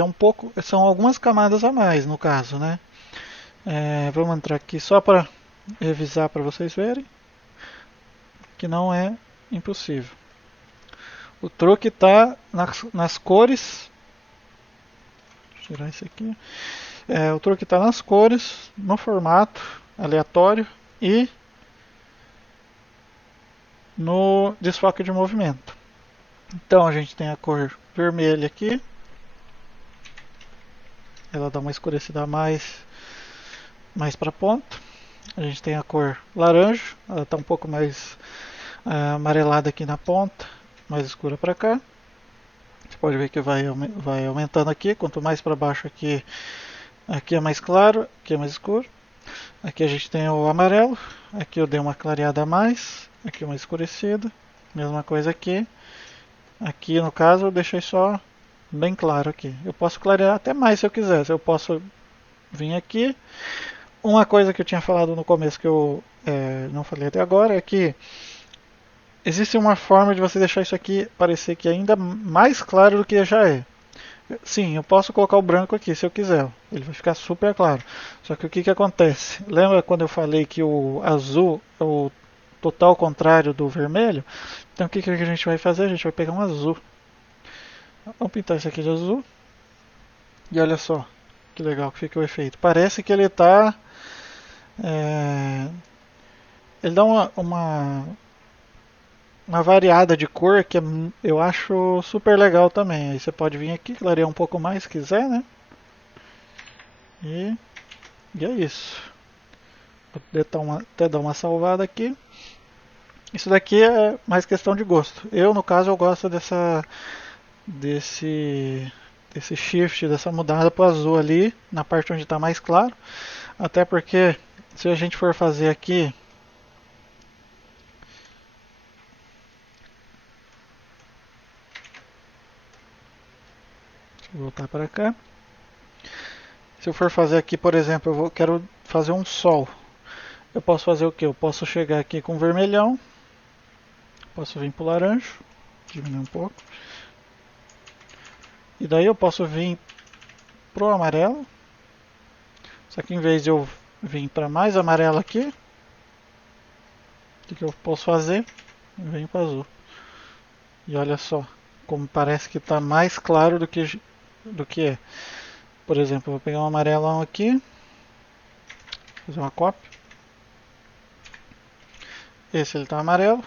São algumas camadas a mais, no caso, né? Vamos entrar aqui só para revisar para vocês verem que não é impossível. O truque está nas cores. tirar esse aqui. O truque está nas cores, no formato aleatório e no desfoque de movimento. Então a gente tem a cor vermelha aqui, ela dá uma escurecida a mais para ponta. A gente tem a cor laranja, ela está um pouco mais amarelada aqui na ponta, mais escura para cá. Você pode ver que vai aumentando aqui, quanto mais para baixo aqui é mais claro, aqui é mais escuro. Aqui a gente tem o amarelo, aqui eu dei uma clareada a mais, aqui uma escurecida, mesma coisa aqui. Aqui no caso eu deixei só bem claro aqui. Eu posso clarear até mais se eu quiser. Eu posso vir aqui. Uma coisa que eu tinha falado no começo que eu não falei até agora é que existe uma forma de você deixar isso aqui parecer que é ainda mais claro do que já é. Sim, eu posso colocar o branco aqui se eu quiser. Ele vai ficar super claro. Só que o que acontece? Lembra quando eu falei que o azul é o total contrário do vermelho? Então o que a gente vai fazer? A gente vai pegar um azul. Vamos pintar isso aqui de azul. E olha só que legal que fica o efeito. Parece que ele está... ele dá uma variada de cor que eu acho super legal também. Aí você pode vir aqui, clarear um pouco mais se quiser, né? E é isso. Vou até dar uma salvada aqui. Isso daqui é mais questão de gosto. Eu, no caso, eu gosto desse shift, dessa mudada para o azul ali, na parte onde está mais claro. Até porque, se a gente for fazer aqui... Deixa eu voltar para cá. Se eu for fazer aqui, por exemplo, quero fazer um sol. Eu posso fazer o que? Eu posso chegar aqui com vermelhão. Posso vir para o laranja. Diminuir um pouco. E daí eu posso vir para o amarelo. Só que em vez de eu vir para mais amarelo aqui, o que eu posso fazer? Eu venho para azul. E olha só, como parece que está mais claro do que é. Por exemplo, eu vou pegar um amarelão aqui, fazer uma cópia. Esse ele está amarelo,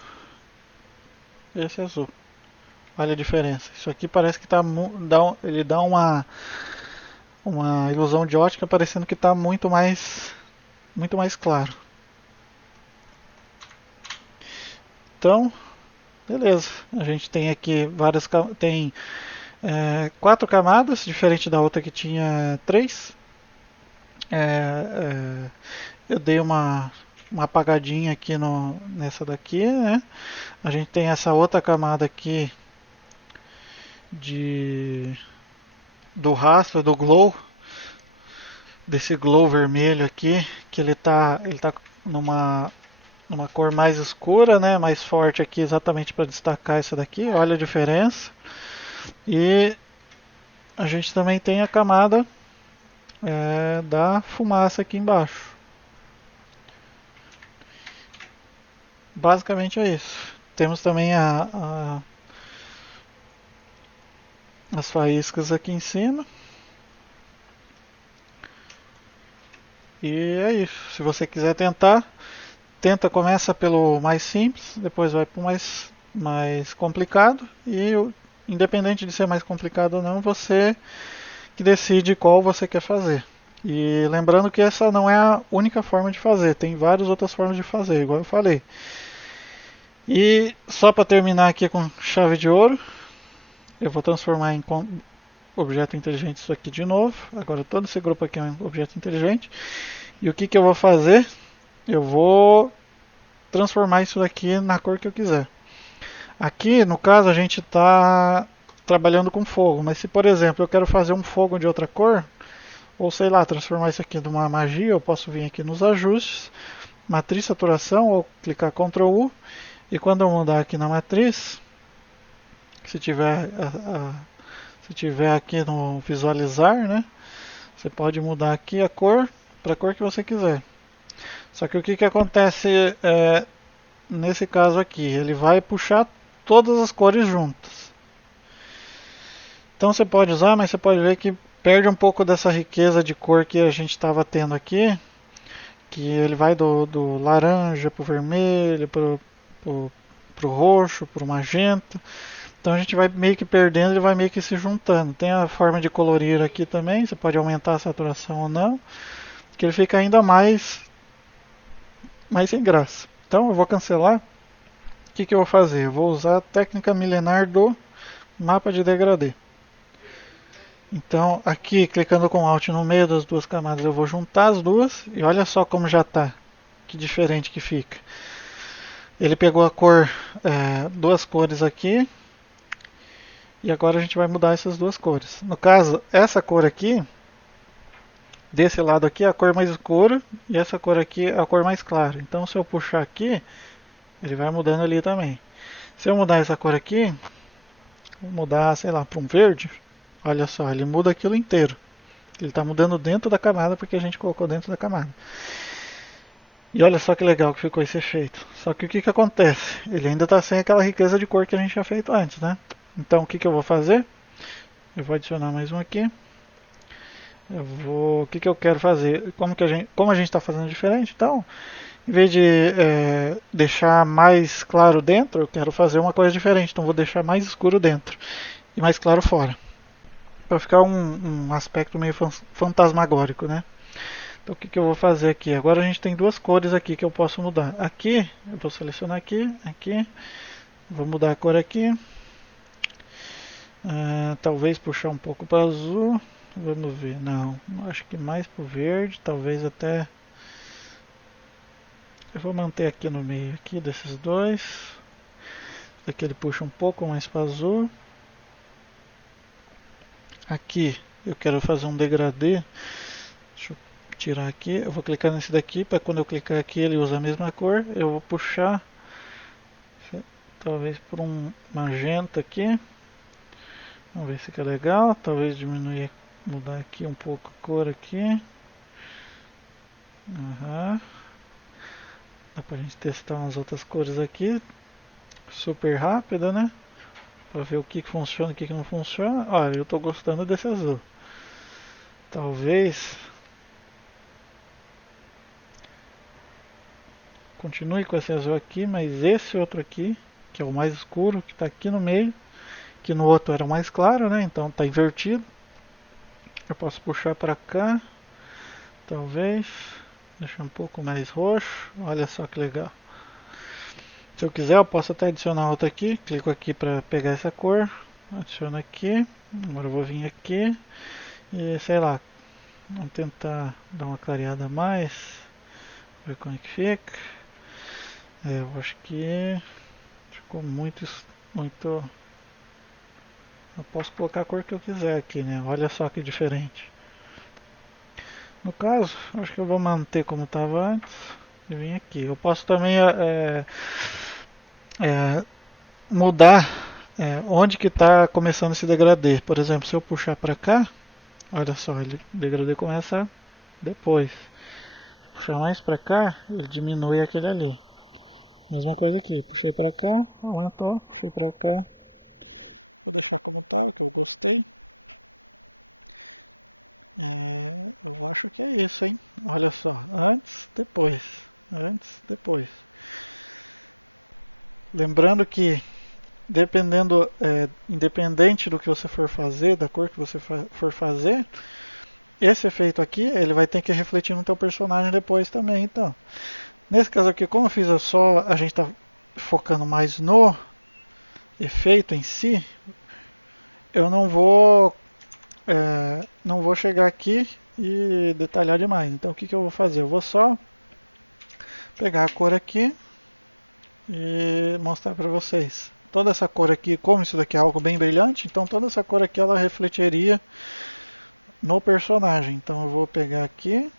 esse é azul. Olha a diferença. Isso aqui parece que ele dá uma ilusão de ótica, parecendo que está muito mais claro. Então, beleza. A gente tem aqui tem 4 camadas, diferente da outra que tinha 3. Eu dei uma apagadinha aqui nessa daqui, né? A gente tem essa outra camada aqui do rastro, do glow, desse glow vermelho aqui, que ele tá numa cor mais escura, né? Mais forte aqui, exatamente para destacar essa daqui. Olha a diferença. E a gente também tem a camada da fumaça aqui embaixo. Basicamente é isso. Temos também as faíscas aqui em cima. E é isso. Se você quiser começa pelo mais simples, depois vai para o mais complicado. E independente de ser mais complicado ou não, você que decide qual você quer fazer. E lembrando que essa não é a única forma de fazer, tem várias outras formas de fazer, igual eu falei. E só para terminar aqui com chave de ouro, eu vou transformar em objeto inteligente isso aqui de novo. Agora todo esse grupo aqui é um objeto inteligente. E o que eu vou fazer? Eu vou transformar isso daqui na cor que eu quiser. Aqui, no caso, a gente está trabalhando com fogo, mas se, por exemplo, eu quero fazer um fogo de outra cor, ou sei lá, transformar isso aqui numa magia, eu posso vir aqui nos ajustes, matriz saturação, ou clicar Ctrl U, e quando eu mudar aqui na matriz, se tiver aqui no visualizar, né, você pode mudar aqui a cor para a cor que você quiser. Só que o que acontece nesse caso aqui? Ele vai puxar todas as cores juntas. Então você pode usar, mas você pode ver que perde um pouco dessa riqueza de cor que a gente estava tendo aqui, que ele vai do laranja para o vermelho, pro roxo, pro magenta. Então a gente vai meio que perdendo, ele vai meio que se juntando. Tem a forma de colorir aqui também, você pode aumentar a saturação ou não, que ele fica ainda mais sem graça. Então eu vou cancelar. O que eu vou fazer? Eu vou usar a técnica milenar do mapa de degradê. Então aqui, clicando com Alt no meio das duas camadas, eu vou juntar as duas e olha só como já está. Que diferente que fica. Ele pegou a cor, duas cores aqui, e agora a gente vai mudar essas duas cores. No caso, essa cor aqui, desse lado aqui é a cor mais escura, e essa cor aqui é a cor mais clara. Então se eu puxar aqui, ele vai mudando ali também. Se eu mudar essa cor aqui, vou mudar, sei lá, para um verde, olha só, ele muda aquilo inteiro. Ele está mudando dentro da camada porque a gente colocou dentro da camada. E olha só que legal que ficou esse efeito. Só que o que acontece? Ele ainda está sem aquela riqueza de cor que a gente tinha feito antes, né? Então o que eu vou fazer? Eu vou adicionar mais um aqui. O que eu quero fazer? Como a gente está fazendo diferente, então, em vez de deixar mais claro dentro, eu quero fazer uma coisa diferente. Então vou deixar mais escuro dentro e mais claro fora. Para ficar um aspecto meio fantasmagórico, né? Então o que eu vou fazer aqui? Agora a gente tem duas cores aqui que eu posso mudar. Aqui, eu vou selecionar aqui. Vou mudar a cor aqui. Talvez puxar um pouco para azul. Vamos ver. Não, acho que mais para o verde. Talvez até... Eu vou manter aqui no meio aqui desses dois. Aqui ele puxa um pouco mais para azul. Aqui eu quero fazer um degradê. Deixa eu tirar aqui. Eu vou clicar nesse daqui para quando eu clicar aqui ele usa a mesma cor. Eu vou puxar talvez por um magenta aqui. Vamos ver se fica legal. Talvez diminuir, mudar aqui um pouco a cor aqui. Dá pra gente testar umas outras cores aqui. Super rápida, né? Pra ver o que funciona e o que não funciona. Olha, eu tô gostando desse azul. Talvez continue com esse azul aqui, mas esse outro aqui, que é o mais escuro, que está aqui no meio, que no outro era o mais claro, né? Então está invertido. Eu posso puxar para cá, talvez, deixar um pouco mais roxo. Olha só que legal. Se eu quiser, eu posso até adicionar outra aqui. Clico aqui para pegar essa cor, adiciono aqui. Agora eu vou vir aqui e sei lá, vamos tentar dar uma clareada a mais, ver como é que fica. Eu acho que ficou muito. Eu posso colocar a cor que eu quiser aqui, né? Olha só que diferente. No caso, acho que eu vou manter como estava antes e vim aqui. Eu posso também mudar onde que está começando esse degradê. Por exemplo, se eu puxar para cá, olha só, o degradê começa depois. Se puxar mais para cá, ele diminui aquele ali. Mesma coisa aqui, puxei para cá, aumentou, puxei para cá. Vou deixar como estava, que eu gostei. Eu acho que é isso, hein? Olha só, antes, depois. Antes, depois. Lembrando que independente do que você for fazer, da cor que você for fazer, esse efeito aqui, ele vai ter que refletir no teu personagem depois também, então. Nesse caso aqui, como eu fiz a gente está focando mais no efeito em si, eu não vou chegar aqui e detalhar demais. Então o que eu vou fazer? Eu vou só pegar a cor aqui e mostrar para vocês. Toda essa cor aqui, como isso daqui é algo bem brilhante, então toda essa cor aqui ela refletiria no personagem. Então eu vou pegar aqui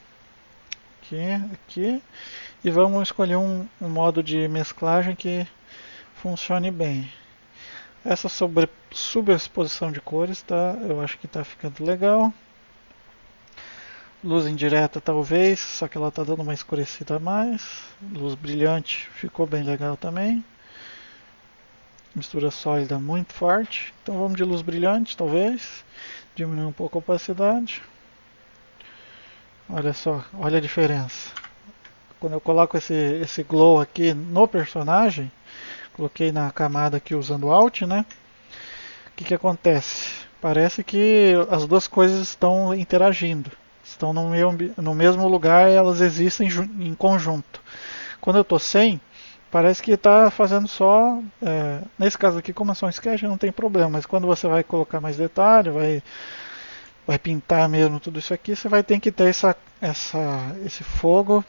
e vamos escolher um modo de mesclagem que funcione bem. Essa sobreexposição de cores, tá? Eu acho que está ficando legal. Luz indireta talvez, só que ela está dando uma escurecida a mais. Luz brilhante ficou bem legal também. Mistura sólida muito forte. Então vamos de luz brilhante talvez. Diminuir um pouco a opacidade. Olha só, olha a diferença. Quando eu coloco esse glow aqui no personagem, coloquei na camada aqui usando Alt, né? O que acontece? Parece que as duas coisas estão interagindo. Estão no mesmo lugar e elas existem em conjunto. Quando eu estou sem, parece que está fazendo só. Nesse caso aqui, como é só um sketch, não tem problema. Mas quando você vai colocar mais detalhe, vai pintar mesmo tudo isso aqui, você vai ter que ter esse fogo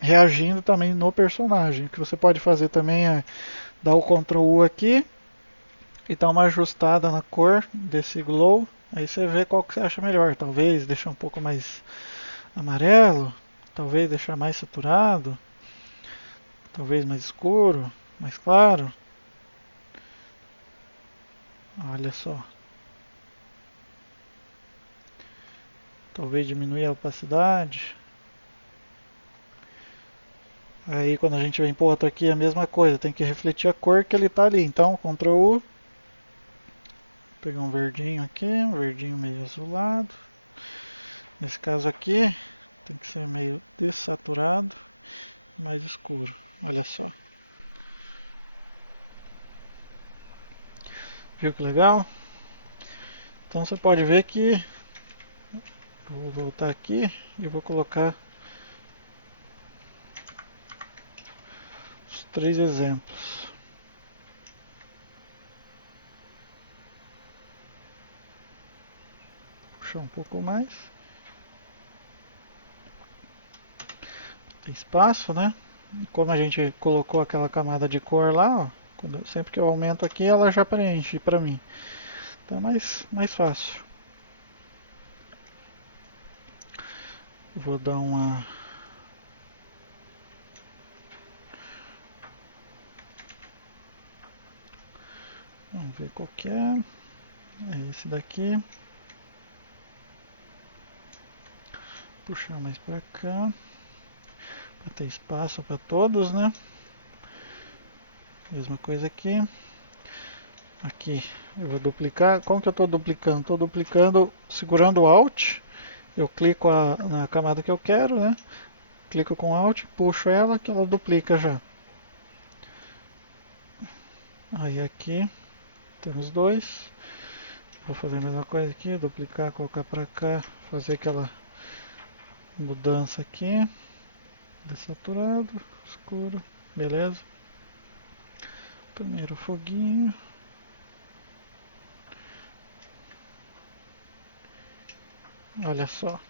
reagindo também no personagem. O que você pode fazer também é dar o Ctrl U aqui e dar uma ajustada na cor desse glow. Aí você vê qual que você acha melhor. Talvez deixar um pouco mais amarelo, talvez deixar mais saturado, talvez mais escuro, mais claro. Olha só. Talvez diminuir a opacidade. Aí quando a gente vem pro outro aqui é a mesma coisa, tem que refletir a cor que ele está ali. Então, Ctrl U, vou pegar um verdinho aqui, um verdinho meio azulado. Nesse caso aqui, tem que ser meio dessaturado, mais escuro. Olha só. Viu que legal? Então você pode ver que eu vou voltar aqui e vou colocar os 3 exemplos. Puxar um pouco mais. Tem espaço, né? Como a gente colocou aquela camada de cor lá, ó, sempre que eu aumento aqui, ela já preenche para mim. Então é mais fácil. Vou dar uma... Vamos ver qual que é. É esse daqui. Puxar mais para cá. Para ter espaço para todos, né? Mesma coisa aqui. Aqui eu vou duplicar. Como que eu estou duplicando? Estou duplicando segurando o Alt. Eu clico na camada que eu quero, né? Clico com Alt, puxo ela que ela duplica já. Aí aqui temos dois. Vou fazer a mesma coisa aqui, duplicar, colocar para cá, fazer aquela mudança aqui. Desaturado, escuro, beleza. Primeiro foguinho. Olha só.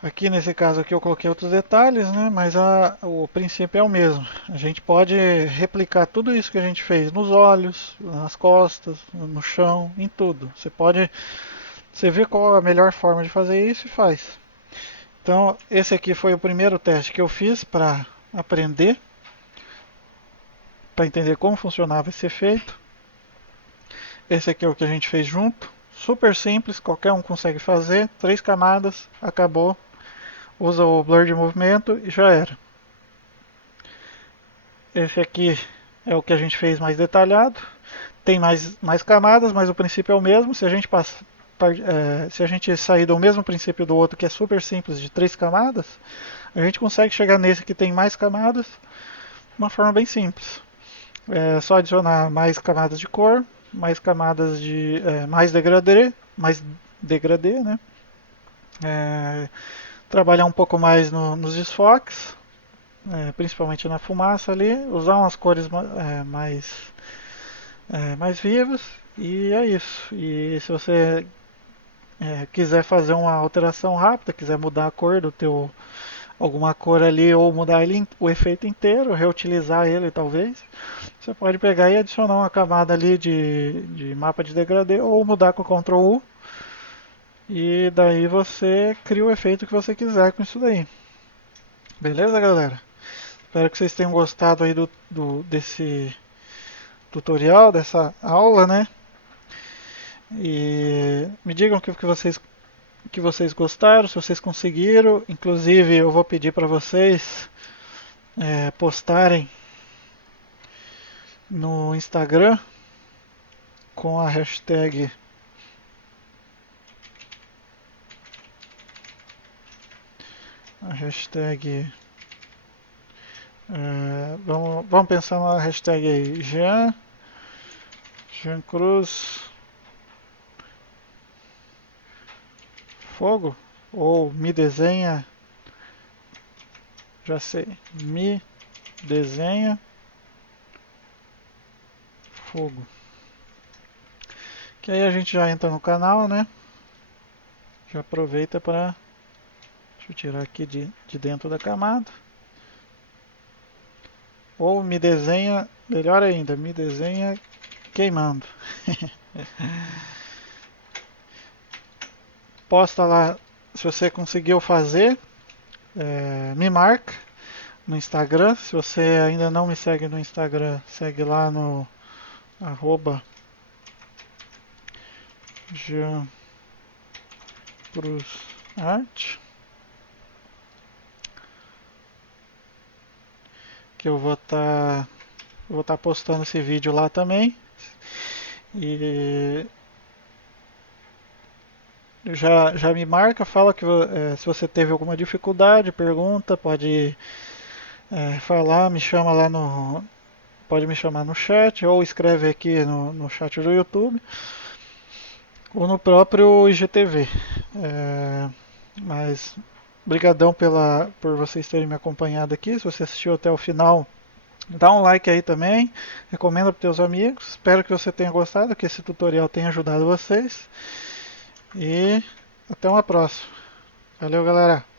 Aqui nesse caso aqui eu coloquei outros detalhes, né? Mas o princípio é o mesmo. A gente pode replicar tudo isso que a gente fez nos olhos, nas costas, no chão, em tudo. Você vê qual a melhor forma de fazer isso e faz. Então esse aqui foi o primeiro teste que eu fiz para aprender, para entender como funcionava esse efeito. Esse aqui é o que a gente fez junto. Super simples, qualquer um consegue fazer. 3 camadas, acabou. Usa o blur de movimento e já era. Esse aqui é o que a gente fez mais detalhado. Tem mais camadas, mas o princípio é o mesmo. Se a gente sair do mesmo princípio do outro, que é super simples, de 3 camadas, a gente consegue chegar nesse que tem mais camadas de uma forma bem simples. É só adicionar mais camadas de cor, mais camadas de mais degradê, né? Trabalhar um pouco mais nos desfoques, principalmente na fumaça ali, usar umas cores mais vivas e é isso. E se você quiser fazer uma alteração rápida, quiser mudar a cor do teu alguma cor ali ou mudar o efeito inteiro, reutilizar ele talvez, você pode pegar e adicionar uma camada ali de mapa de degradê ou mudar com o Ctrl U e daí você cria o efeito que você quiser com isso daí. Beleza, galera? Espero que vocês tenham gostado aí desse tutorial, dessa aula, né? E me digam que vocês gostaram, se vocês conseguiram. Inclusive, eu vou pedir para vocês postarem no Instagram com a hashtag vamos pensar na hashtag aí, Jean Cruz Fogo, ou me desenha, já sei, me desenha fogo. Que aí a gente já entra no canal, né? Já aproveita para, deixa eu tirar aqui de dentro da camada. Ou me desenha, melhor ainda, me desenha queimando. Posta lá se você conseguiu fazer, me marca no Instagram. Se você ainda não me segue no Instagram, segue lá no @JeanCruzArt, que eu vou estar postando esse vídeo lá também. E já me marca, fala que se você teve alguma dificuldade, pergunta, pode falar, me chama lá pode me chamar no chat ou escreve aqui no chat do YouTube ou no próprio IGTV. Mas brigadão por vocês terem me acompanhado aqui. Se você assistiu até o final, dá um like aí também, recomenda para teus amigos. Espero que você tenha gostado, que esse tutorial tenha ajudado vocês. E até uma próxima. Valeu, galera!